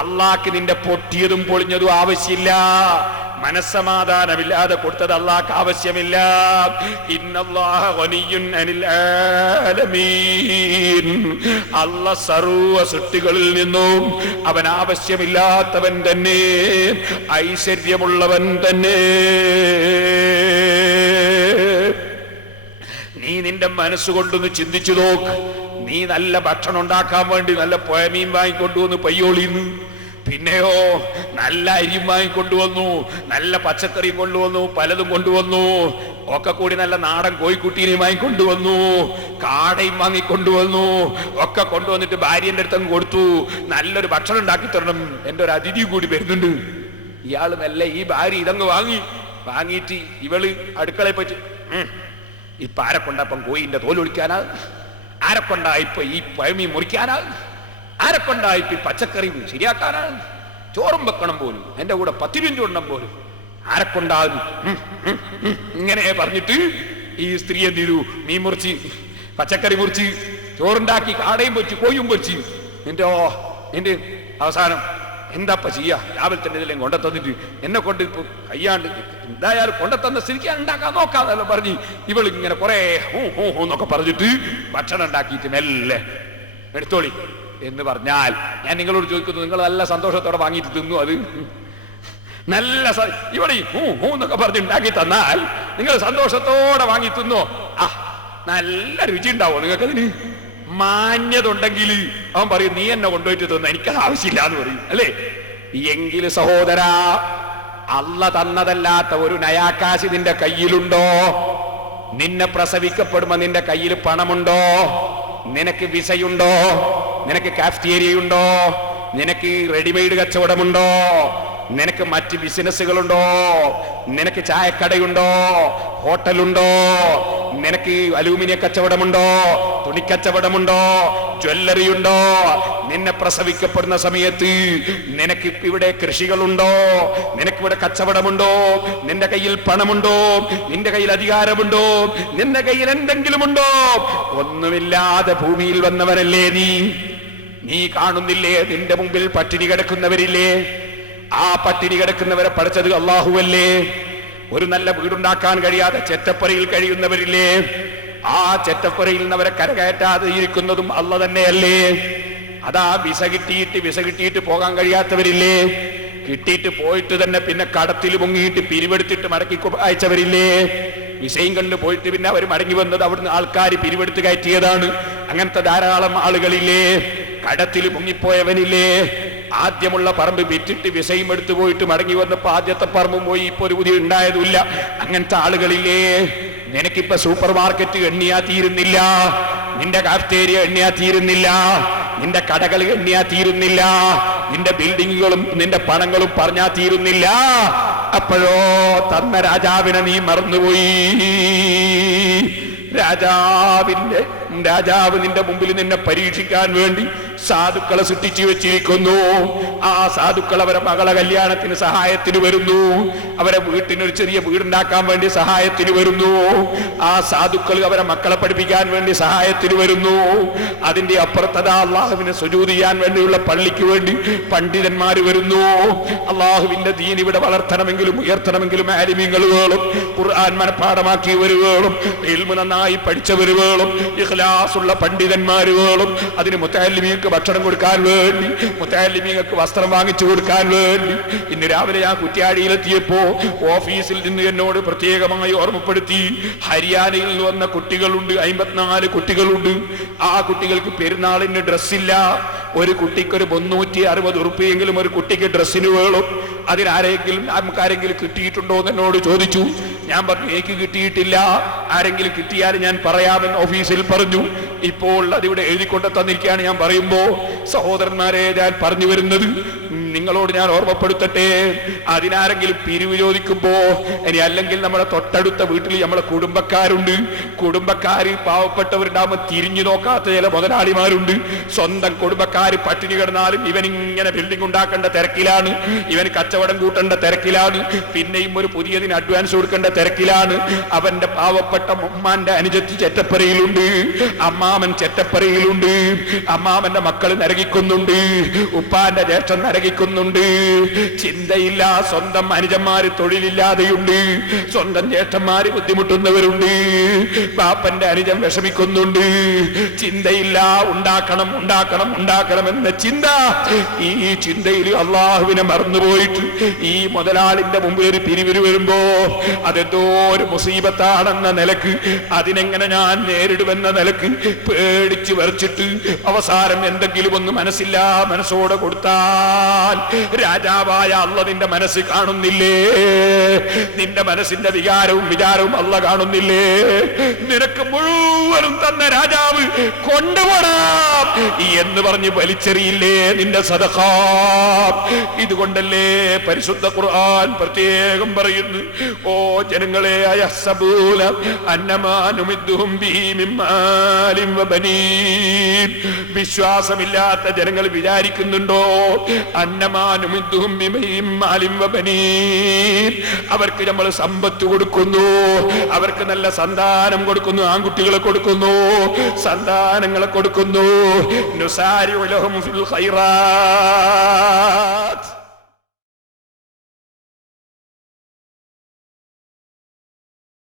അല്ലാഹ്ക്ക് നിന്റെ പൊട്ടിയതും പൊളിഞ്ഞതും ആവശ്യമില്ല, മനസ്സമാധാനമില്ലാതെ കൊടുത്തത് അല്ലാഹ്ക്ക് ആവശ്യമില്ല. ഇന്നല്ലാഹ ഗനിയ്യുൻ അനിൽ ആലമീൻ. അല്ലാഹ് സർവ്വ സൃഷ്ടികളിൽ നിന്നും അവൻ ആവശ്യമില്ലാത്തവൻ തന്നെ, ഐശ്വര്യമുള്ളവൻ തന്നെ. നീ നിന്റെ മനസ്സുകൊണ്ടൊന്ന് ചിന്തിച്ചു നോക്ക്. നീ നല്ല ഭക്ഷണം ഉണ്ടാക്കാൻ വേണ്ടി നല്ല പുഴമീൻ വാങ്ങിക്കൊണ്ടുവന്ന് പയ്യോളിന്ന്, പിന്നെയോ നല്ല അരിയും വാങ്ങിക്കൊണ്ടുവന്നു, നല്ല പച്ചക്കറിയും കൊണ്ടുവന്നു, പലതും കൊണ്ടുവന്നു, ഒക്കെ കൂടി നല്ല നാടൻ കോഴിക്കുട്ടീനെയും വാങ്ങിക്കൊണ്ടുവന്നു, കാടയും വാങ്ങിക്കൊണ്ടുവന്നു, ഒക്കെ കൊണ്ടുവന്നിട്ട് ഭാര്യന്റെ അടുത്തങ്ങ് കൊടുത്തു. നല്ലൊരു ഭക്ഷണം ഉണ്ടാക്കി തരണം, എൻ്റെ ഒരു അതിഥി കൂടി വരുന്നുണ്ട്. ഇയാൾ നല്ല ഈ ഭാര്യ ഇതങ്ങ് വാങ്ങിയിട്ട് ഇവള് അടുക്കളയെ പറ്റി ഇപ്പൊ ആരെക്കൊണ്ടപ്പം കോയിന്റെ തോലൊളിക്കാനാ? ആരെക്കൊണ്ടാ ഇപ്പൊ ഈ പഴമീ മുറിക്കാനാണ്? ആരെക്കൊണ്ടാ ഇപ്പൊ ഈ പച്ചക്കറി ശരിയാക്കാനാണ്? ചോറും വെക്കണം പോലും, എന്റെ കൂടെ 10 മിനിറ്റ് ഉണ്ണം പോലും ആരെക്കൊണ്ടാകുന്നു? ഇങ്ങനെ പറഞ്ഞിട്ട് ഈ സ്ത്രീ എന്ത് ചെയ്തു? മീൻ മുറിച്ച്, പച്ചക്കറി മുറിച്ച്, ചോറുണ്ടാക്കി, കാടയും പൊരിച്ച്, കോയും പൊരിച്ച്. എന്റെ അവസാനം എന്താപ്പ ചെയ്യാ? രാവിലെ തന്നെ ഇതിലെയും കൊണ്ടെത്തന്നിട്ട് എന്നെ കൊണ്ട് ഇപ്പൊ കയ്യാണ്ട് എന്തായാലും കൊണ്ടെത്തന്ന സ്ഥിതിക്ക് ഉണ്ടാക്കാൻ നോക്കാന്നല്ലോ പറഞ്ഞ് ഇവള് ഇങ്ങനെ കുറെ എന്നൊക്കെ പറഞ്ഞിട്ട് ഭക്ഷണം ഉണ്ടാക്കിയിട്ട് മെല്ലെ എടുത്തോളി എന്ന് പറഞ്ഞാൽ, ഞാൻ നിങ്ങളോട് ചോദിക്കുന്നു, നിങ്ങൾ നല്ല സന്തോഷത്തോടെ വാങ്ങിയിട്ട് തിന്നു? അത് നല്ല ഇവിടെ എന്നൊക്കെ പറഞ്ഞ് ഉണ്ടാക്കി തന്നാൽ നിങ്ങൾ സന്തോഷത്തോടെ വാങ്ങി തിന്നോ? നല്ല രുചി ഉണ്ടാവോ നിങ്ങൾക്കതിന്? മാന്യത ഉണ്ടെങ്കിൽ അവൻ പറയും നീ എന്നെ കൊണ്ടുപോയിട്ട് തിന്ന, എനിക്കത് ആവശ്യമില്ല എന്ന് പറയും, അല്ലേ? എങ്കിൽ സഹോദരാ, അല്ലാഹ് തന്നതല്ലാത്ത ഒരു നയാക്കാശി നിന്റെ കയ്യിലുണ്ടോ? നിന്നെ പ്രസവിക്കപ്പെടുമ്പോ നിന്റെ കയ്യിൽ പണമുണ്ടോ? നിനക്ക് വിസയുണ്ടോ? നിനക്ക് കാഫ്റ്റീരിയയുണ്ടോ? നിനക്ക് റെഡിമെയ്ഡ് കച്ചവടമുണ്ടോ? നിനക്ക് മറ്റ് ബിസിനസ്സുകളുണ്ടോ? നിനക്ക് ചായക്കടയുണ്ടോ? ഹോട്ടലുണ്ടോ? നിനക്ക് അലൂമിനിയ കച്ചവടമുണ്ടോ? തുണിക്കച്ചവടമുണ്ടോ? ജ്വല്ലറി ഉണ്ടോ? നിന്നെ പ്രസവിക്കപ്പെടുന്ന സമയത്ത് നിനക്ക് ഇവിടെ കൃഷികളുണ്ടോ? നിനക്കിവിടെ കച്ചവടമുണ്ടോ? നിന്റെ കയ്യിൽ പണമുണ്ടോ? നിന്റെ കയ്യിൽ അധികാരമുണ്ടോ? നിന്റെ കയ്യിൽ എന്തെങ്കിലുമുണ്ടോ? ഒന്നുമില്ലാതെ ഭൂമിയിൽ വന്നവനല്ലേ നീ കാണുന്നില്ലേ? നിന്റെ മുമ്പിൽ പട്ടിണി കിടക്കുന്നവരില്ലേ? ആ പട്ടിണി കിടക്കുന്നവരെ പഠിച്ചത് അല്ലാഹുവല്ലേ? ഒരു നല്ല വീടുണ്ടാക്കാൻ കഴിയാതെ ചെറ്റപ്പുരയിൽ കഴിയുന്നവരില്ലേ? ആ ചെറ്റപ്പുരയിൽ നിന്നവരെ കരകയറ്റാതെ ഇരിക്കുന്നതും അല്ലാഹ് തന്നെയല്ലേ? അതാ വിസ കിട്ടിയിട്ട് പോകാൻ കഴിയാത്തവരില്ലേ? കിട്ടിയിട്ട് പോയിട്ട് തന്നെ പിന്നെ കടത്തിൽ മുങ്ങിയിട്ട് പിരിവെടുത്തിട്ട് മടക്കി അയച്ചവരില്ലേ? വിസയും കണ്ട് പോയിട്ട് പിന്നെ അവർ മടങ്ങി വന്നത് അവിടുന്ന് ആൾക്കാർ പിരിവെടുത്ത് കയറ്റിയതാണ്. അങ്ങനത്തെ ധാരാളം ആളുകളില്ലേ? കടത്തിൽ മുങ്ങിപ്പോയവനില്ലേ? ആദ്യമുള്ള പറമ്പ് വിറ്റിട്ട് വിസയും എടുത്തു പോയിട്ട് മടങ്ങി വന്നപ്പോ ആദ്യത്തെ പറമ്പും പോയി, ഇപ്പൊ ഒരു പുതിയ ഉണ്ടായതുമില്ല. അങ്ങനത്തെ ആളുകളില്ലേ? നിനക്കിപ്പോ സൂപ്പർ മാർക്കറ്റ് എണ്ണിയാ തീരുന്നില്ല, നിന്റെ കാഫ്റ്റേരിയ എണ്ണിയാ തീരുന്നില്ല, നിന്റെ കടകൾ എണ്ണിയാ തീരുന്നില്ല, നിന്റെ ബിൽഡിങ്ങുകളും നിന്റെ പണങ്ങളും പറഞ്ഞാ തീരുന്നില്ല. അപ്പോഴോ തന്ന രാജാവിനെ നീ മറന്നുപോയി. രാജാവിന്റെ രാജാവ് നിന്റെ മുമ്പിൽ നിന്നെ പരീക്ഷിക്കാൻ വേണ്ടി സാധുക്കളെ സൃഷ്ടിച്ചു വെച്ചിരിക്കുന്നു. ആ സാധുക്കൾ അവരെ മകളെ കല്യാണത്തിന് സഹായത്തിന് വരുന്നു, അവരെ വീട്ടിനൊരു ചെറിയ വീടുണ്ടാക്കാൻ വേണ്ടി സഹായത്തിന് വരുന്നു. ആ സാധുക്കൾ അവരെ മക്കളെ പഠിപ്പിക്കാൻ വേണ്ടി സഹായത്തിന് വരുന്നു. അതിന്റെ അപ്പുറത്തതാ അള്ളാഹുവിനെ സുജൂദ് ചെയ്യാൻ വേണ്ടിയുള്ള പള്ളിക്ക് വേണ്ടി പണ്ഡിതന്മാര് വരുന്നു. അള്ളാഹുവിന്റെ ദീൻ ഇവിടെ വളർത്തണമെങ്കിലും ഉയർത്തണമെങ്കിലും ആലിമീങ്ങൾ വേണം, ഖുർആൻ മനഃപ്പാഠമാക്കിയവർ വേണം, ഇൽമു നന്നായി പഠിച്ചവർ വേണം, ഇഖ്ലാസുള്ള പണ്ഡിതന്മാര് വേണം. അതിന് മുത്തഅല്ലിമീങ്ങൾക്ക് ഭക്ഷണം കൊടുക്കാൻ വേണ്ടി, മുത്തഅല്ലിമീങ്ങൾക്ക് വസ്ത്രം വാങ്ങിച്ചു കൊടുക്കാൻ വേണ്ടി. ഇന്ന് രാവിലെ ഞാൻ കുറ്റ്യാടിയിലെത്തിയപ്പോ ഓഫീസിൽ നിന്ന് എന്നോട് പ്രത്യേകമായി ഓർമ്മപ്പെടുത്തി, ഹരിയാനയിൽ നിന്ന് വന്ന കുട്ടികളുണ്ട്, 54 കുട്ടികളുണ്ട്. ആ കുട്ടികൾക്ക് പെരുന്നാളിന് ഡ്രസ്സില്ല. ഒരു കുട്ടിക്ക് ഒരു 360 ഉറുപ്പിയെങ്കിലും ഒരു കുട്ടിക്ക് ഡ്രസ്സിന് വേണം. നമുക്കാരെങ്കിലും കിട്ടിയിട്ടുണ്ടോ എന്ന് എന്നോട് ചോദിച്ചു. ഞാൻ പറഞ്ഞു എനിക്ക് കിട്ടിയിട്ടില്ല, ആരെങ്കിലും കിട്ടിയാൽ ഞാൻ പറയാമെന്ന് ഓഫീസിൽ പറഞ്ഞു. ഇപ്പോൾ അതിവിടെ എഴുതിക്കൊണ്ട് തന്നിരിക്കുകയാണ്. ഞാൻ പറയുമ്പോ സഹോദരന്മാരെ, ഞാൻ പറഞ്ഞു വരുന്നത് നിങ്ങളോട് ഞാൻ ഓർമ്മപ്പെടുത്തട്ടെ, അതിനാരെങ്കിലും പിരിവ് ചോദിക്കുമ്പോ ഇനി അല്ലെങ്കിൽ നമ്മുടെ തൊട്ടടുത്ത വീട്ടിൽ നമ്മളെ കുടുംബക്കാരുണ്ട്, കുടുംബക്കാര് പാവപ്പെട്ടവരുണ്ടാകുമ്പോൾ തിരിഞ്ഞു നോക്കാത്ത ചില മുതലാളിമാരുണ്ട്. സ്വന്തം കുടുംബക്കാര് പട്ടിണി കിടന്നാലും ഇവനിങ്ങനെ ബിൽഡിംഗ് ഉണ്ടാക്കേണ്ട തിരക്കിലാണ്, ഇവന് കച്ചവടം കൂട്ടേണ്ട തിരക്കിലാണ്, പിന്നെയും ഒരു പുതിയതിന് അഡ്വാൻസ് കൊടുക്കേണ്ട തിരക്കിലാണ്. അവന്റെ പാവപ്പെട്ട ഉമ്മാന്റെ അനുജത്തി ചെറ്റപ്പരയിലുണ്ട്, അമ്മാമൻ ചെറ്റപ്പരയിലുണ്ട്, അമ്മാമന്റെ മക്കൾ നരകിക്കുന്നുണ്ട്, ഉപ്പാന്റെ ജ്യേഷ്ഠൻ നരകിക്കുന്നുണ്ട്. ചിന്തയില്ല, സ്വന്തം അനുജന്മാര് തൊഴിലില്ലാതെയുണ്ട്, സ്വന്തം ജ്യേഷ്ഠന്മാര് ബുദ്ധിമുട്ടുന്നവരുണ്ട്, ബാപ്പന്റെ അനുജൻ വിഷമിക്കുന്നുണ്ട്. ചിന്തയില്ല, ഉണ്ടാക്കണം ഉണ്ടാക്കണം ഉണ്ടാക്കണം എന്ന ചിന്ത. ഈ ചിന്തയിൽ അള്ളാഹുവിനെ മറന്നുപോയിട്ട് ഈ മുതലാളിന്റെ മുമ്പ് ഒരു പിരിവിന് വരുമ്പോ അതെന്തോ ഒരു മുസീബത്താണെന്ന നിലക്ക്, അതിനെങ്ങനെ ഞാൻ നേരിടുമെന്ന നിലക്ക് പേടിച്ച് വരച്ചിട്ട് അവസാനം എന്തെങ്കിലും ഒന്ന് മനസ്സോടെ കൊടുത്താൽ രാജാവായ അള്ള നിന്റെ മനസ്സ് കാണുന്നില്ലേ? നിന്റെ മനസ്സിന്റെ വിചാരവും അള്ള കാണുന്നില്ലേ? നിനക്ക് മുഴുവനും തന്ന രാജാവ് കൊണ്ടുപോടാം എന്ന് പറഞ്ഞ് വലിച്ചെറിയില്ലേ നിന്റെ സദഖ? ഇതുകൊണ്ടല്ലേ പരിശുദ്ധ ഖുർആൻ പ്രത്യേകം പറയുന്നു, ഓ ജനങ്ങളെ, അയഹ്സബൂന അന്നമാ നുമിദ്ദുഹും ബിഹി മിൻ മാലിൻ വബനീൻ. വിശ്വാസമില്ലാത്ത ജനങ്ങൾ വിചാരിക്കുന്നുണ്ടോ അന്നമാ നുമിദ്ദുഹും ബിഹി മിൻ മാലിൻ വബനീൻ, അവർക്ക് നമ്മൾ സമ്പത്ത് കൊടുക്കുന്നു, അവർക്ക് നല്ല സന്താനം കൊടുക്കുന്നു, ആൺകുട്ടികളെ കൊടുക്കുന്നു, സന്താനങ്ങളെ കൊടുക്കുന്നു. നുസാരിഉ ലഹും ഫിൽ ഖൈറാത്ത്,